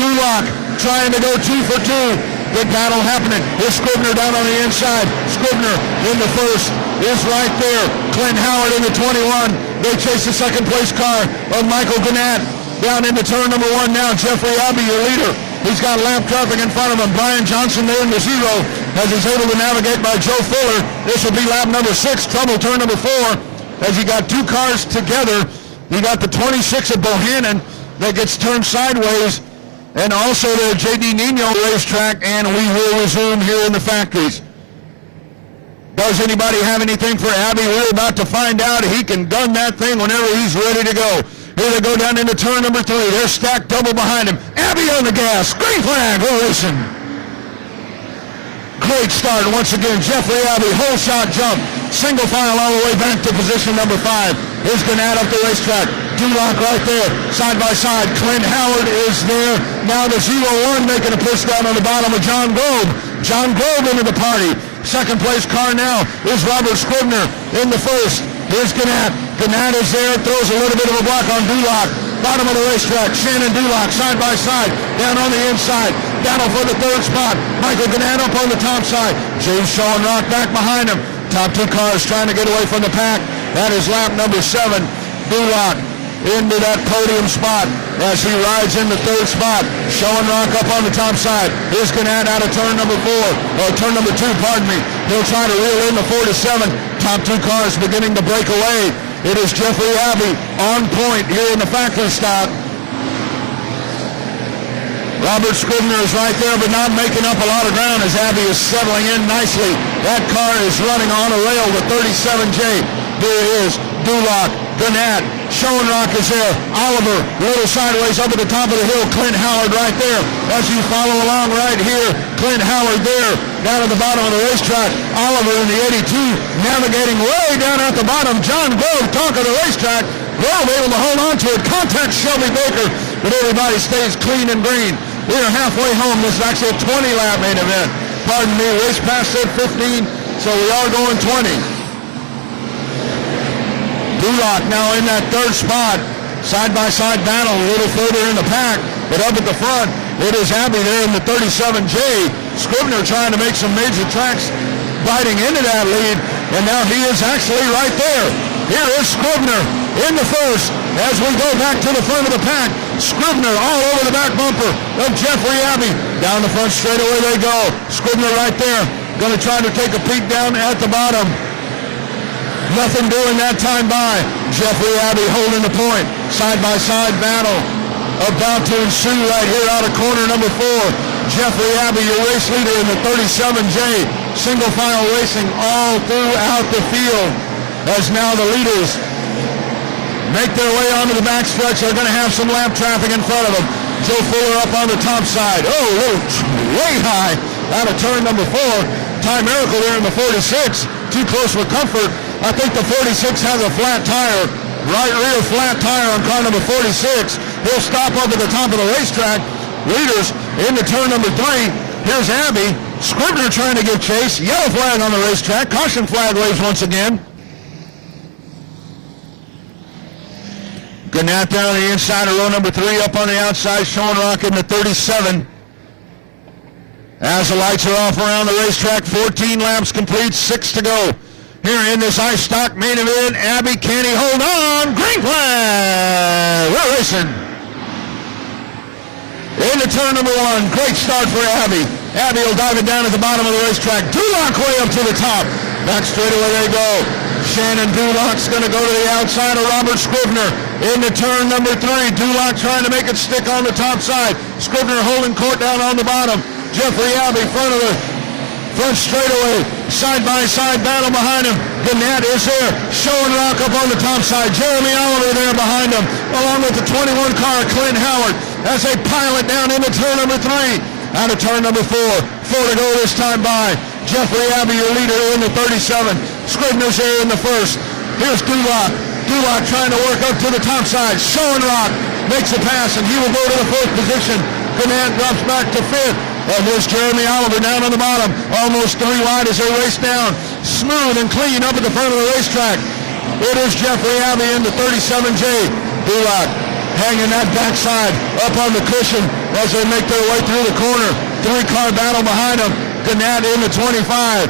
Dulac trying to go 2 for 2. Big battle happening. Here's Scribner down on the inside. Scribner in the first is right there. Clint Howard in the 21. They chase the second place car of Michael Gannett. Down into turn number 1 now. Jeffrey Abbey, your leader. He's got lap traffic in front of him. Brian Johnson there in the 0 as he's able to navigate by Joe Fuller. This will be lap number 6. Trouble turn number 4 as you got 2 cars together. You got the 26 of Bohannon that gets turned sideways, and also the J.D. Nino racetrack, and we will resume here in the factories. Does anybody have anything for Abbey? We're about to find out. He can gun that thing whenever he's ready to go. Here they go down into turn number 3. They're stacked double behind him. Abbey on the gas. Green flag. We're racing. Great start once again. Jeffrey Abbey, whole shot jump. Single file all the way back to position number 5. Here's Gannett up the racetrack. Dulac right there, side by side. Clint Howard is there. Now the 0-1 making a push down on the bottom of John Grove. John Grove into the party. Second place car now is Robert Scribner in the first. Here's Gannett. Gannett is there, throws a little bit of a block on Dulac. Bottom of the racetrack, Shannon Dulac side by side, down on the inside. Battle for the 3rd spot. Michael Gannett up on the top side. James Schoenrock back behind him. Top 2 cars trying to get away from the pack. That is lap number 7. Dulac into that podium spot as he rides in the 3rd spot. Schoenrock up on the top side. Here's Gannett out of turn number 4, or turn number 2, pardon me. He'll try to reel in the 47. Top 2 cars beginning to break away. It is Jeffrey Abbey on point here in the factory stop. Robert Scribner is right there, but not making up a lot of ground as Abbey is settling in nicely. That car is running on a rail with 37J. There is Dulac, Gannett, Schoenrock is there. Oliver, a little sideways up at the top of the hill. Clint Howard right there. As you follow along right here, Clint Howard there, down at the bottom of the racetrack. Oliver in the 82, navigating way down at the bottom. John Grove, talk of the racetrack. Grove able to hold on to it. Contact Shelby Baker, but everybody stays clean and green. We are halfway home. This is actually a 20-lap main event. Pardon me, race pass said 15, so we are going 20. Dulac now in that 3rd spot. Side-by-side battle, a little further in the pack, but up at the front, it is Abbey there in the 37J. Scribner trying to make some major tracks, biting into that lead, and now he is actually right there. Here is Scribner in the first as we go back to the front of the pack. Scribner all over the back bumper of Jeffrey Abbey. Down the front straightaway they go. Scribner right there, going to try to take a peek down at the bottom. Nothing doing that time by. Jeffrey Abbey holding the point. Side-by-side battle about to ensue right here out of corner number 4. Jeffrey Abbey, your race leader in the 37J. Single file racing all throughout the field. as now the leaders make their way onto the backstretch. They're going to have some lap traffic in front of them. Joe Fuller up on the top side. Oh, way high out of turn number 4. Ty Miracle there in the 46. Too close for comfort. I think the 46 has a flat tire. Right rear flat tire on car number 46. He'll stop up at the top of the racetrack. Leaders into turn number 3. Here's Abby. Scribner trying to give chase. Yellow flag on the racetrack. Caution flag waves once again. Gannett down the inside of row number 3, up on the outside, Sean Rock in the 37. As the lights are off around the racetrack, 14 laps complete, 6 to go. Here in this ice stock main event, Abby, can he hold on? Green flag! We're racing. Into turn number 1, great start for Abby. Abby will dive it down at the bottom of the racetrack. Duloc way up to the top. Back straightaway they go. Shannon Duloc's going to go to the outside of Robert Scribner. Into turn number 3. Duloc trying to make it stick on the top side. Scribner holding court down on the bottom. Jeffrey Abbey front of the front straightaway. Side-by-side battle behind him. Gannett is there. Showing Rock up on the top side. Jeremy Oliver there behind him, along with the 21 car, Clint Howard, as they pile it down into turn number 3. Out of turn number 4. 4 to go this time by. Jeffrey Abbey, your leader, in the 37. Scribner's here in the first. Here's Duloc. Duloc trying to work up to the top side. Showing Rock makes a pass, and he will go to the 4th position. Gannett drops back to 5th. And there's Jeremy Oliver down on the bottom. Almost 3 wide as they race down. Smooth and clean up at the front of the racetrack. It is Jeffrey Abbey in the 37J. Duloc hanging that backside up on the cushion as they make their way through the corner. 3-car battle behind them. Gannett in the 25.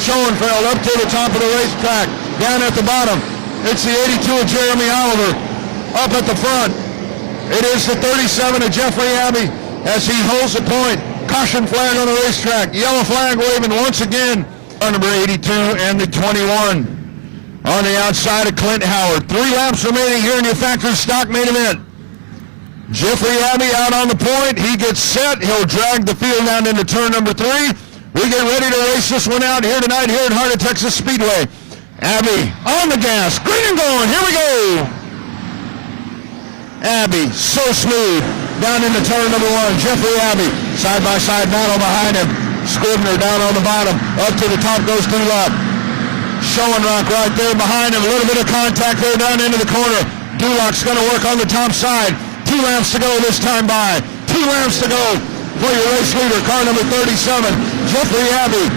Schoenfeld up to the top of the racetrack. Down at the bottom, it's the 82 of Jeremy Oliver. Up at the front, it is the 37 of Jeffrey Abbey as he holds the point. Caution flag on the racetrack. Yellow flag waving once again. Number 82 and the 21. On the outside of Clint Howard. 3 laps remaining here in your factory stock main event. Jeffrey Abbey out on the point. He gets set. He'll drag the field down into turn number 3. We get ready to race this one out here tonight here at Heart O Texas Speedway. Abbey on the gas. Green and going. Here we go. Abbey so smooth. Down into turn number 1. Jeffrey Abbey. Side-by-side battle behind him. Scribner down on the bottom. Up to the top goes Duloc. Showing Rock right there behind him. A little bit of contact there down into the corner. Duloc's going to work on the top side. 2 laps to go this time by. 2 laps to go for your race leader, car number 37, Jeffrey Abbey.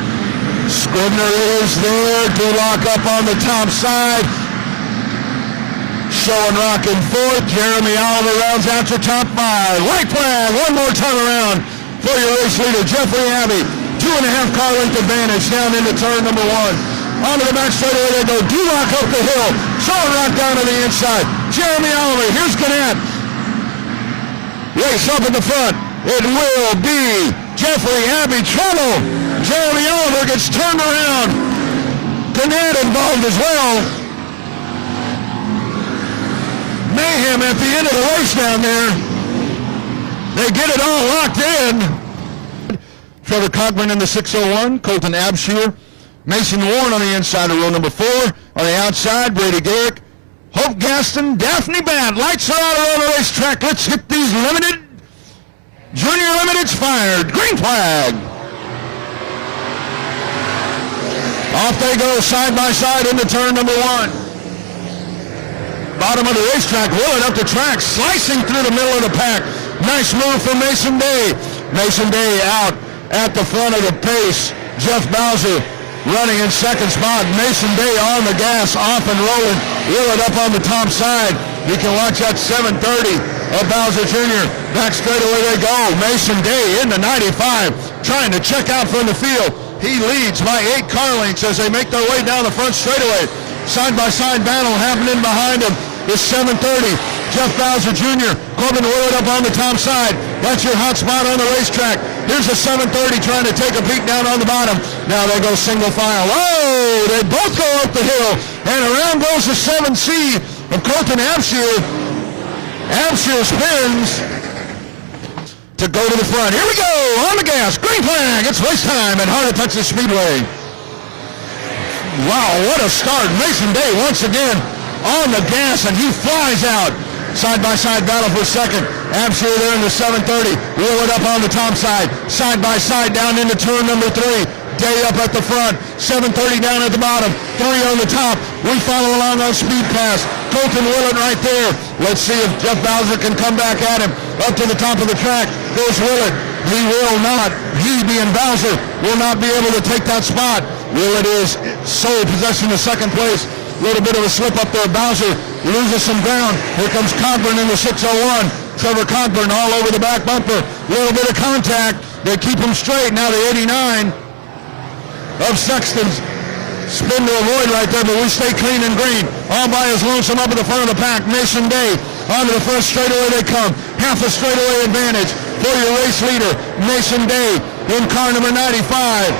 Scribner is there. Duloc up on the top side. Showing Rock in 4th. Jeremy Oliver rounds out your top 5. White flag one more time around for your race leader, Jeffrey Abbey. 2.5 car length advantage down into turn number 1. Onto the back straightaway they go. Duloc up the hill. Showing Rock down to the inside. Jeremy Oliver. Here's Gannett. Race up in the front. It will be Jeffrey Abbey. Trouble. Jeremy Oliver gets turned around. Gannett involved as well. Mayhem at the end of the race down there. They get it all locked in. Trevor Cockman in the 601. Colton Abshear. Mason Warren on the inside of row number 4. On the outside, Brady Garrick. Hope Gaston, Daphne Band. Lights are out around the racetrack. Let's hit these limited. Junior limited's fired. Green flag. Off they go side by side into turn number 1. Bottom of the racetrack, rolling up the track, slicing through the middle of the pack. Nice move from Mason Day. Mason Day out at the front of the pace. Jeff Bowser running in 2nd spot. Mason Day on the gas, off and rolling. Wheel it up on the top side. You can watch that 730 of Bowser Jr. Back straightaway they go. Mason Day in the 95, trying to check out from the field. He leads by 8 car lengths as they make their way down the front straightaway. Side-by-side battle happening behind him is 730. Jeff Bowser Jr. Corbin Willard up on the top side. That's your hot spot on the racetrack. Here's a 730 trying to take a peek down on the bottom. Now they go single file. Oh, they both go up the hill. And around goes the 7C of Colton Abshear. Abshear spins to go to the front. Here we go, on the gas. Green flag. It's race time at Heart O Texas Speedway. Wow, what a start. Mason Day once again on the gas, and he flies out. Side-by-side battle for second. Absher there in the 730. Wheel it up on the top side. Side-by-side down into turn number 3. Day up at the front. 730 down at the bottom. 3 on the top. We follow along on speed pass. Colton Willett right there. Let's see if Jeff Bowser can come back at him. Up to the top of the track goes Willett. He will not. He, being Bowser, will not be able to take that spot. Willett is sole possession of second place. A little bit of a slip up there. Bowser loses some ground. Here comes Coburn in the 601. Trevor Coburn all over the back bumper. A little bit of contact. They keep him straight. Now the 89 of Sexton's spin to avoid right there, but we stay clean and green. All by his lonesome up at the front of the pack. Mason Day onto the first straightaway they come. Half a straightaway advantage for your race leader, Mason Day, in car number 95.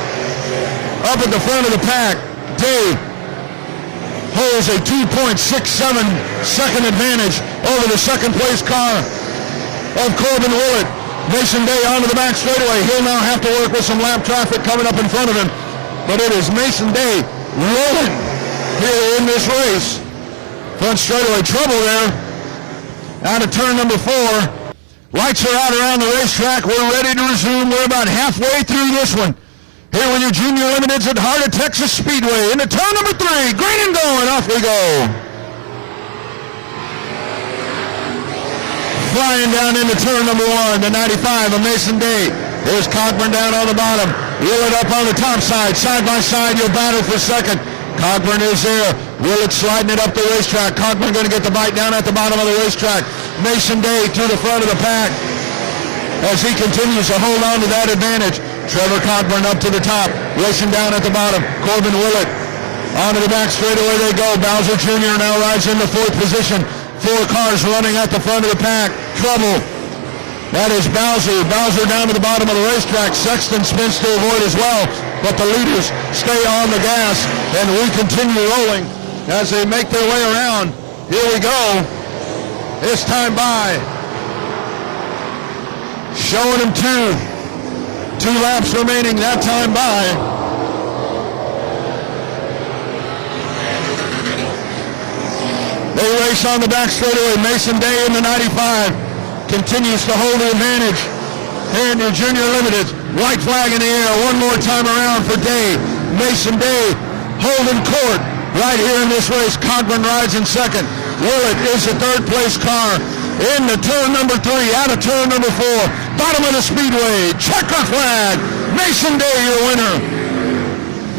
Up at the front of the pack, Day holds a 2.67 second advantage over the second place car of Corbin Willett. Mason Day onto the back straightaway. He'll now have to work with some lap traffic coming up in front of him. But it is Mason Day rolling here in this race. Front straightaway trouble there. Out of turn number 4. Lights are out around the racetrack. We're ready to resume. We're about halfway through this one. Here with your Junior Limiteds at Heart O Texas Speedway. Into turn number 3. Green and going. Off we go. Flying down into turn number 1. The 95 of Mason Day. There's Coburn down on the bottom. Willett up on the top side. Side by side, you'll battle for second. Coburn is there. Willett sliding it up the racetrack. Coburn going to get the bite down at the bottom of the racetrack. Mason Day to the front of the pack as he continues to hold on to that advantage. Trevor Coburn up to the top, racing down at the bottom. Corbin Willett onto the back straightaway they go. Bowser Jr. now rides in the 4th position. 4 cars running at the front of the pack. Trouble. That is Bowser. Bowser down to the bottom of the racetrack. Sexton spins to avoid as well, but the leaders stay on the gas, and we continue rolling as they make their way around. Here we go. This time by. Showing them 2 laps remaining. That time by. They race on the back straightaway. Mason Day in the 95 continues to hold the advantage. Here in your Junior Limited. White flag in the air. One more time around for Day. Mason Day holding court right here in this race. Coburn rides in second. Willett is the 3rd place car. Into turn number 3, out of turn number 4. Bottom of the speedway. Checker flag. Mason Day your winner.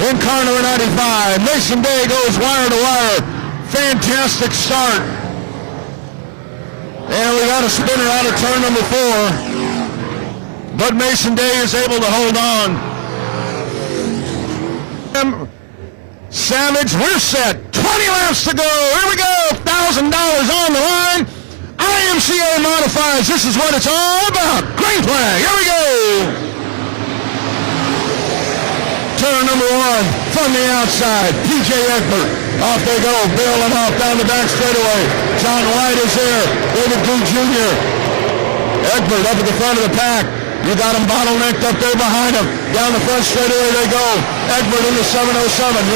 In car number 95. Mason Day goes wire to wire. Fantastic start. And we got a spinner out of turn number 4. But Mason Day is able to hold on. Savage, we're set. 20 laps to go. Here we go. $1,000 on the line. IMCA modifies. This is what it's all about. Green flag. Here we go. Turn number 1 from the outside. PJ Egbert. Off they go. Barreling off down the back straightaway. John White is there. David Goode Jr. Egbert up at the front of the pack. You got him bottlenecked up there behind him. Down the front straightaway they go. Egbert in the 707.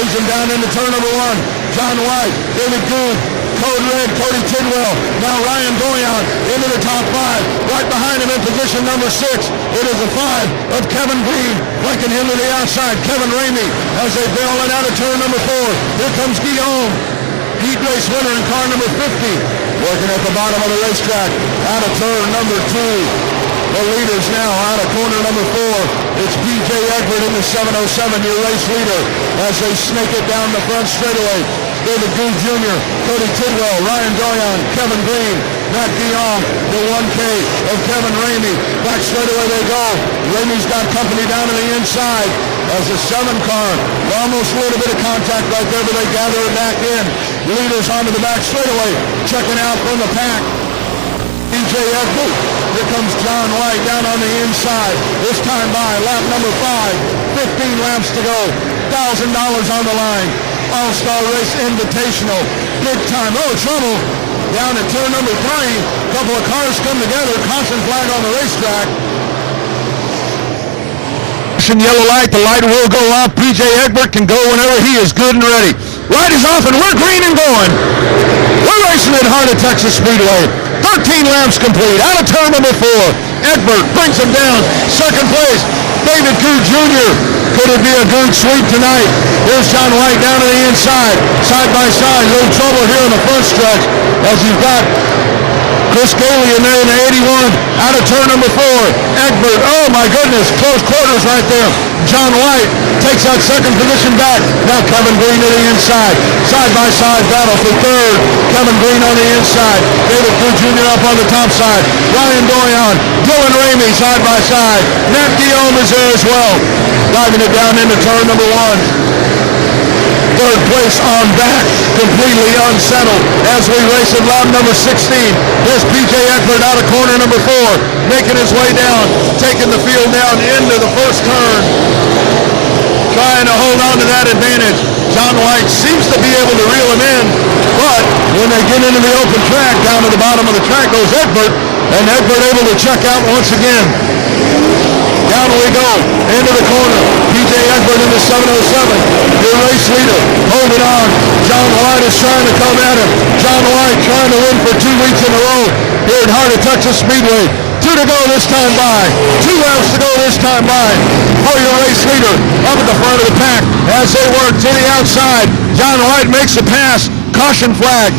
Leads him down into turn number 1. John White. David Goode. Code Red, Cody Tidwell. Now Ryan Goyon into the top 5. Right behind him in position number 6. It is the 5 of Kevin Green. Flanking him to the outside. Kevin Ramey as they bail it out of turn number 4. Here comes Guillaume. Heat race winner in car number 50. Working at the bottom of the racetrack. Out of turn number 2. The leaders now out of corner number 4. It's PJ Egbert in the 707, your race leader, as they snake it down the front straightaway. David Goode Jr., Cody Tidwell, Ryan Goyon, Kevin Green, Matt Guillaume, the 1K of Kevin Ramey. Back straightaway they go. Ramey's got company down to the inside as the 7 car. Almost a little bit of contact right there, but they gather it back in. Leaders onto the back straightaway, checking out from the pack. PJ Egbert. Here comes John White down on the inside. This time by lap number 5. 15 laps to go. $1,000 on the line. All-Star Race Invitational. Big time. Oh, trouble. Down at turn number 3. A couple of cars come together. Caution flag on the racetrack. Yellow light, the light will go off. PJ Egbert can go whenever he is good and ready. Light is off and we're green and going. We're racing at Heart O Texas Speedway. 13 laps complete. Out of turn number 4. Egbert brings him down. Second place, David Good Jr. Could it be a good sweep tonight? Here's John White down to the inside. Side by side. A little trouble here in the front stretch as you've got Chris Gailey in there in the 81, out of turn number 4. Egbert, oh my goodness, close quarters right there. John White takes that second position back. Now Kevin Green to the inside. Side-by-side battle for third. Kevin Green on the inside. David Good Jr. up on the top side. Ryan Doyon, Dylan Ramey side-by-side. Nat Guillaume is there as well. Driving it down into turn number 1. Third place on back, completely unsettled as we race at lap number 16. There's PJ Egbert out of corner number 4, making his way down, taking the field down into the first turn, trying to hold on to that advantage. John White seems to be able to reel him in, but when they get into the open track, down to the bottom of the track goes Egbert, and Egbert able to check out once again. Down we go, into the corner. PJ Egbert in the 707. Your race leader, holding on. John White is trying to come at him. John White trying to win for 2 weeks in a row here at Heart O Texas Speedway. 2 to go this time by. 2 laps to go this time by. For your race leader, up at the front of the pack as they work to the outside. John White makes a pass. Caution flag.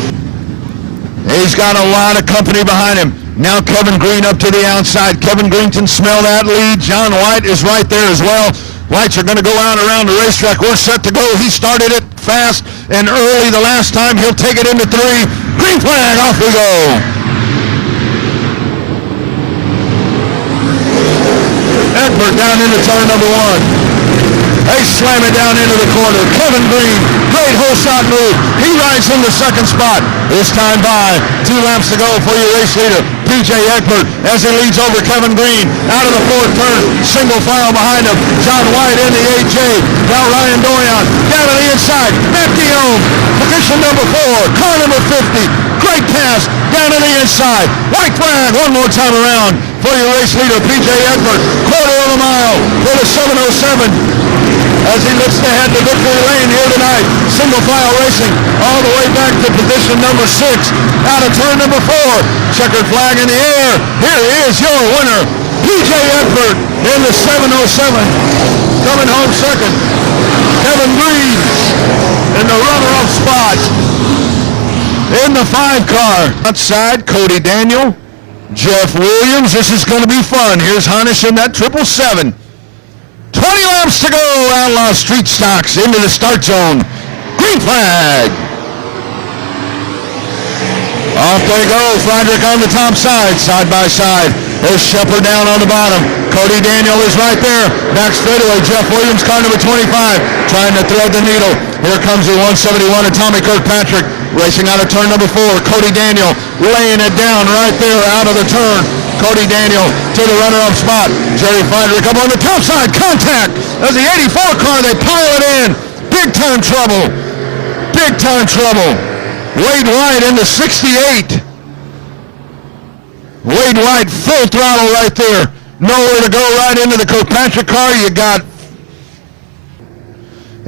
He's got a lot of company behind him. Now Kevin Green up to the outside. Kevin Green can smell that lead. John White is right there as well. Lights are going to go out around the racetrack. We're set to go. He started it fast and early the last time. He'll take it into 3. Green flag, off we go. Egbert down into turn number 1. They slam it down into the corner. Kevin Green, great whole shot move. He rides in the second spot. This time by 2 laps to go for your race leader, PJ Egbert, as he leads over Kevin Green. Out of the 4th turn, single file behind him. John White in the AJ. Now Ryan Doyon down to the inside. Matt Guillaume, position number 4, car number 50. Great pass down to the inside. White flag one more time around for your race leader, PJ Egbert. Quarter of a mile for the 707. As he looks to head to victory lane here tonight. Single file racing all the way back to position number 6. Out of turn number 4. Checkered flag in the air. Here is your winner, PJ Egbert in the 707. Coming home second, Kevin Green in the runner-up spot in the 5 car. Outside, Cody Daniel, Jeff Williams. This is going to be fun. Here's Hanish in that 777. 20 laps to go. Outlaw Street Stocks into the start zone. Green flag. Off they go. Friedrich on the top side. Side by side. There's Shepard down on the bottom. Cody Daniel is right there. Back straightaway. Jeff Williams, car number 25, trying to thread the needle. Here comes the 171 of Tommy Kirkpatrick. Racing out of turn number 4. Cody Daniel laying it down right there out of the turn. Cody Daniel to the runner-up spot. Jerry Friedrich up on the top side. Contact as the 84 car, they pile it in. Big time trouble. Big time trouble. Wade White into 68. Wade White full throttle right there. Nowhere to go, right into the Kirkpatrick car. You got...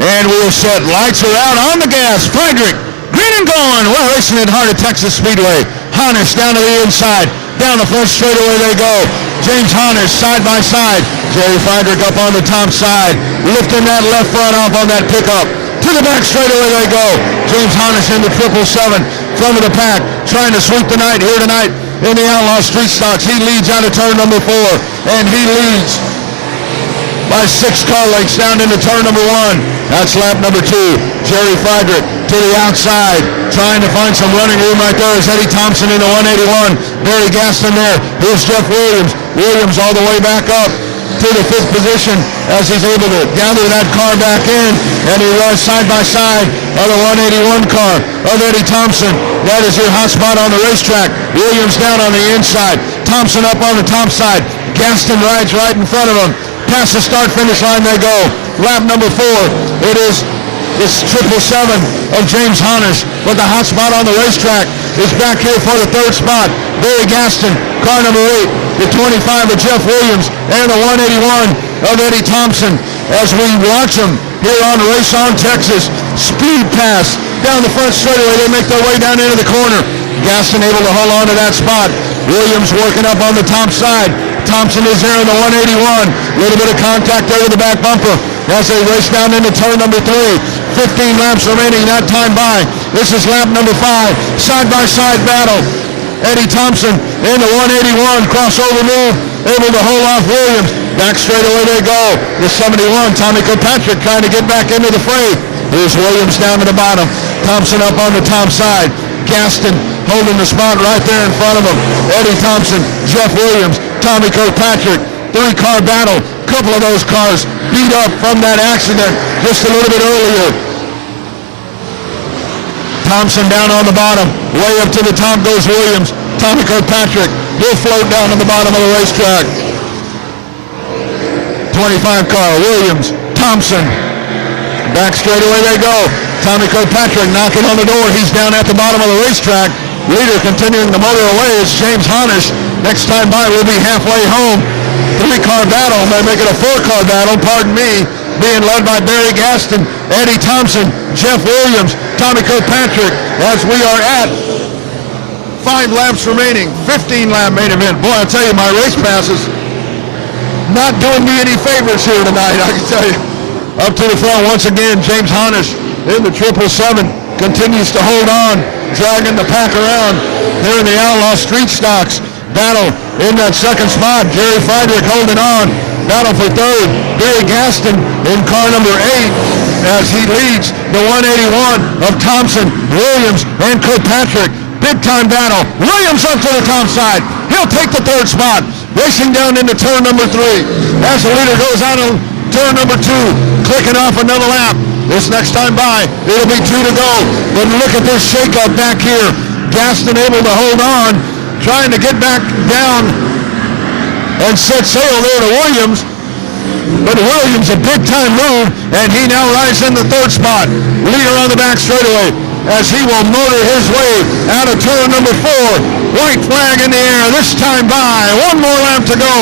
And we're set. Lights are out on the gas. Friedrich, green and going. We're racing at Heart O Texas Speedway. Hanish down to the inside. Down the front straightaway they go. James Hanish side by side. Jerry Friedrich up on the top side. Lifting that left front off on that pickup. To the back straightaway they go. James Hanish in the 777. Front of the pack. Trying to sweep the night here tonight in the Outlaw Street Stocks. He leads out of turn number 4. And he leads by 6 car lengths down into turn number 1. That's lap number 2. Jerry Friedrich to the outside, trying to find some running room right there. Is Eddie Thompson in the 181. Barry Gaston there. Here's Jeff Williams. Williams all the way back up to the 5th position as he's able to gather that car back in, and he runs side by side of the 181 car of Eddie Thompson. That is your hot spot on the racetrack. Williams down on the inside. Thompson up on the top side. Gaston rides right in front of him. Past the start-finish line they go. Lap number 4. It is this 777 of James Hanish, but the hot spot on the racetrack is back here for the 3rd spot. Barry Gaston, car number 8. the 25 of Jeff Williams, and the 181 of Eddie Thompson as we watch them here on Race On Texas. Speed pass down the front straightaway. They make their way down into the corner. Gaston able to hold on to that spot. Williams working up on the top side. Thompson is there in the 181. A little bit of contact there with the back bumper as they race down into turn number 3. 15 laps remaining, that time by. This is lap number 5. Side-by-side battle. Eddie Thompson in the 181, crossover move, able to hold off Williams. Back straight away they go. The 71, Tommy Kirkpatrick trying to get back into the fray. Here's Williams down to the bottom. Thompson up on the top side. Gaston holding the spot right there in front of him. Eddie Thompson, Jeff Williams, Tommy Kirkpatrick. 3-car battle. Couple of those cars beat up from that accident just a little bit earlier. Thompson down on the bottom. Way up to the top goes Williams. Tommy Kirkpatrick will float down on the bottom of the racetrack. 25 car, Williams, Thompson. Back straight away they go. Tommy Kirkpatrick knocking on the door. He's down at the bottom of the racetrack. Leader continuing to motor away is James Honish. Next time by we'll be halfway home. 3-car battle. May make it a 4-car battle, pardon me. Being led by Barry Gaston, Eddie Thompson, Jeff Williams, Tommy Kirkpatrick, as we are at 5 laps remaining, 15-lap main event. Boy, I tell you, my race passes not doing me any favors here tonight, I can tell you. Up to the front once again, James Honish in the 777 continues to hold on, dragging the pack around there in the Outlaw Street Stocks. Battle in that second spot, Jerry Friedrich holding on. Battle for third, Barry Gaston in car number 8 as he leads the 181 of Thompson, Williams, and Kirkpatrick. Big time battle. Williams up to the top side. He'll take the third spot. Racing down into turn number 3 as the leader goes out of turn number 2, clicking off another lap. This next time by, it'll be 2 to go. But look at this shakeup back here. Gaston able to hold on, trying to get back down and set sail there to Williams. But Williams, a big-time move, and he now rides in the third spot. Leader on the back straightaway as he will motor his way out of turn number 4. White flag in the air, this time by. 1 more lap to go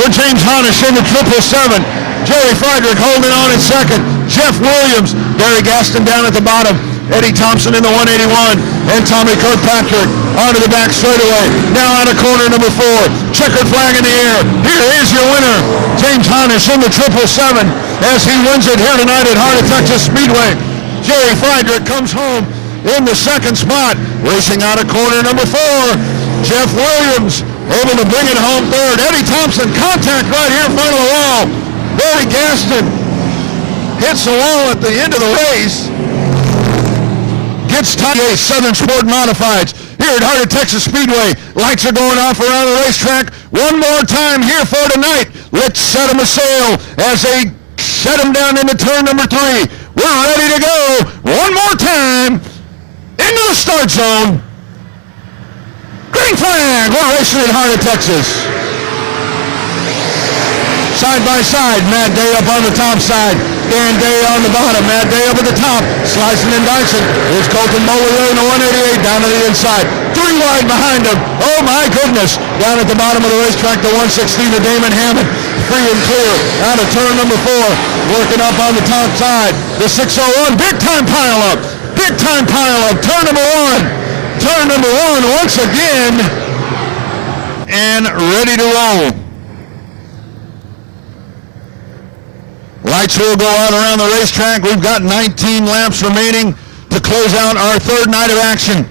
for James Honish in the 777. Jerry Friedrich holding on in second. Jeff Williams, Barry Gaston down at the bottom. Eddie Thompson in the 181, and Tommy Kirkpatrick onto the back straightaway. Now out of corner number 4. Checkered flag in the air. Here is your winner, James Honish in the 777, as he wins it here tonight at Heart O Texas Speedway. Jerry Friedrich comes home in the second spot. Racing out of corner number 4. Jeff Williams able to bring it home third. Eddie Thompson, contact right here in front of the wall. Barry Gaston hits the wall at the end of the race. Gets tied. Southern Sport Modifieds here at Heart O Texas Speedway. Lights are going off around the racetrack. One more time here for tonight. Let's set them a sail as they set them down into turn number 3. We're ready to go. One more time into the start zone. Green flag. We're racing at Heart O Texas. Side by side, Matt Day up on the top side. Dan Day on the bottom, Matt Day up at the top, slicing and dicing. Here's Colton Bowler there in the 188 down to the inside. 3 wide behind him. Oh my goodness. Down at the bottom of the racetrack, the 116 of Damon Hammond. Free and clear out of turn number 4. Working up on the top side. The 601, big time pile up. Big time pile up. Turn number 1. Turn number 1 once again. And ready to roll. Lights will go out around the racetrack. We've got 19 laps remaining to close out our third night of action.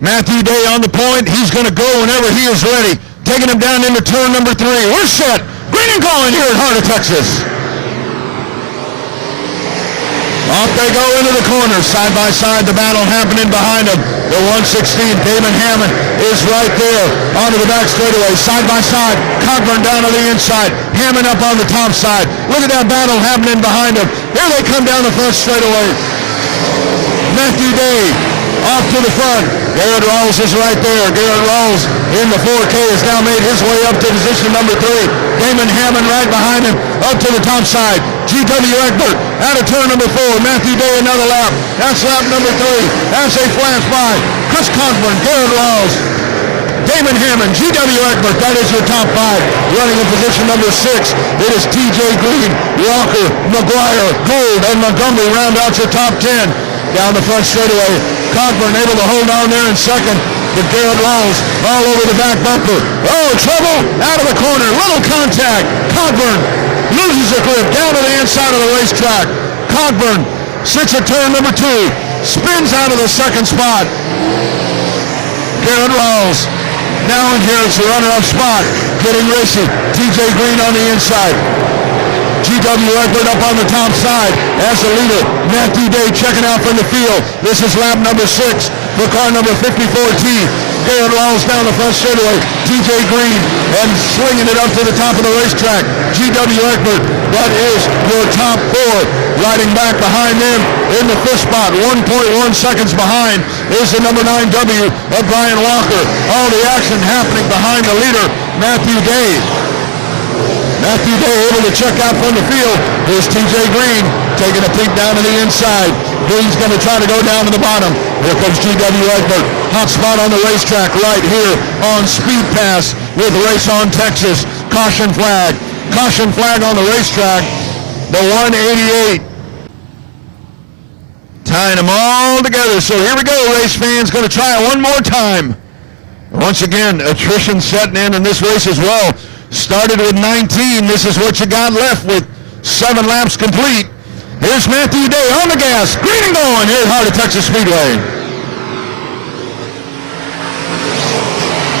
Matthew Day on the point. He's going to go whenever he is ready. Taking him down into turn number 3. We're set. Green and going here at Heart O Texas. Off they go into the corner. Side by side, the battle happening behind them. The 116, Damon Hammond, is right there onto the back straightaway. Side by side, Cockburn down to the inside. Hammond up on the top side. Look at that battle happening behind them. Here they come down the front straightaway. Matthew Day off to the front. Garrett Rawls is right there. Garrett Rawls in the 4K has now made his way up to position number 3. Damon Hammond right behind him up to the top side. G.W. Egbert out of turn number 4. Matthew Day another lap. That's lap number 3. As they flash by, Chris Cockburn, Garrett Rawls, Damon Hammond, G.W. Eckbert, that is your top 5. Running in position number 6, it is T.J. Green, Walker, McGuire, Gould, and Montgomery round out your top 10. Down the front straightaway, Cockburn able to hold on there in second, but Garrett Rawls all over the back bumper. Oh, trouble out of the corner, little contact. Cockburn loses the grip down to the inside of the racetrack. Cockburn sits at turn number 2, spins out of the second spot. Garrett Rawls now inherits the runner-up spot, getting racy. T.J. Green on the inside. G.W. Eckbert up on the top side as the leader. Matthew Day checking out from the field. This is lap number 6 for car number 54T. Garrett Rawls down the front straightaway. T.J. Green and slinging it up to the top of the racetrack. G.W. Eckbert, that is your top 4. Riding back behind them in the 5th spot, 1.1 seconds behind, is the number 9W of Brian Walker. All the action happening behind the leader, Matthew Day. Matthew Day able to check out from the field. Here's T.J. Green taking a peek down to the inside. Green's going to try to go down to the bottom. Here comes G.W. Eckbert. Hot spot on the racetrack right here on Speed Pass with Race on Texas. Caution flag. Caution flag on the racetrack. The 188. Tying them all together. So here we go, race fans. Going to try it one more time. Once again, attrition setting in this race as well. Started with 19. This is what you got left with 7 laps complete. Here's Matthew Day on the gas. Green and going here at Heart O Texas Speedway.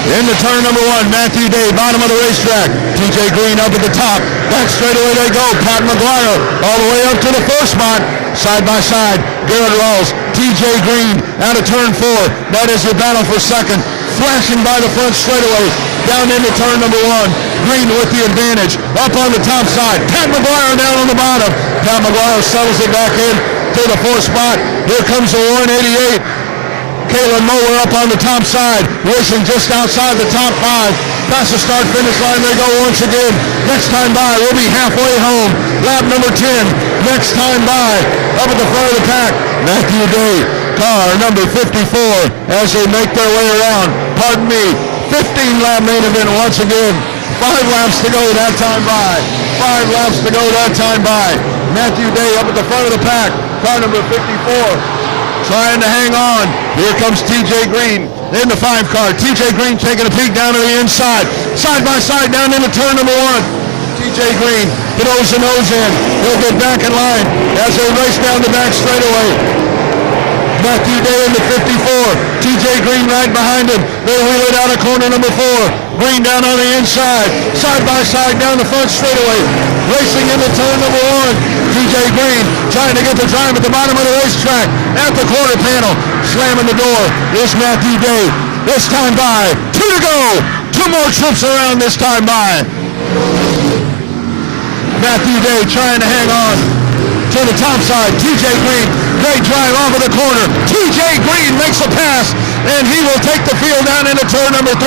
Into turn number 1, Matthew Day, bottom of the racetrack. T.J. Green up at the top. Back straightaway they go. Pat McGuire all the way up to the 4th spot. Side by side, Garrett Rawls, T.J. Green out of turn 4. That is your battle for second. Flashing by the front straightaway. Down into turn number 1. Green with the advantage. Up on the top side. Pat McGuire down on the bottom. Pat McGuire settles it back in to the 4th spot. Here comes the 188. Kalen Mower up on the top side, racing just outside the top 5. Past the start-finish line they go once again. Next time by, we'll be halfway home. Lap number 10, next time by. Up at the front of the pack, Matthew Day, car number 54, as they make their way around. Pardon me, 15-lap main event once again. 5 laps to go that time by. 5 laps to go that time by. Matthew Day up at the front of the pack, car number 54. Trying to hang on. Here comes T.J. Green in the 5 car. T.J. Green taking a peek down to the inside. Side by side down into turn number 1. T.J. Green nose to nose in. He'll get back in line as they race down the back straightaway. Matthew Day in the 54. T.J. Green right behind him. They wheel it out of corner number 4. Green down on the inside. Side by side down the front straightaway. Racing into turn number 1. T.J. Green trying to get the drive at the bottom of the racetrack. At the quarter panel. Slamming the door. Here's Matthew Day. This time by. 2 to go. 2 more trips around this time by. Matthew Day trying to hang on to the top side. T.J. Green. Great drive off of the corner. T.J. Green makes a pass. And he will take the field down into turn number 3.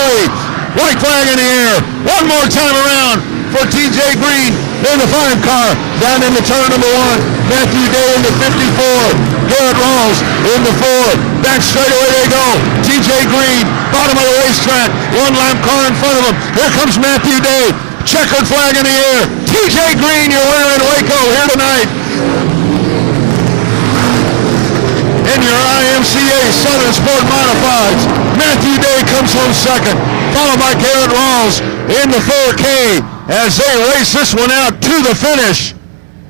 White flag in the air. One more time around for T.J. Green in the 5 car. Down into turn number 1. Matthew Day in the 54. Garrett Rawls in the 4. Back straightaway they go. T.J. Green, bottom of the racetrack. 1 lap car in front of him. Here comes Matthew Day. Checkered flag in the air. T.J. Green, your winner in Waco here tonight. In your IMCA Southern Sport Modifieds, Matthew Day comes home second, followed by Garrett Rawls in the 4K as they race this one out to the finish.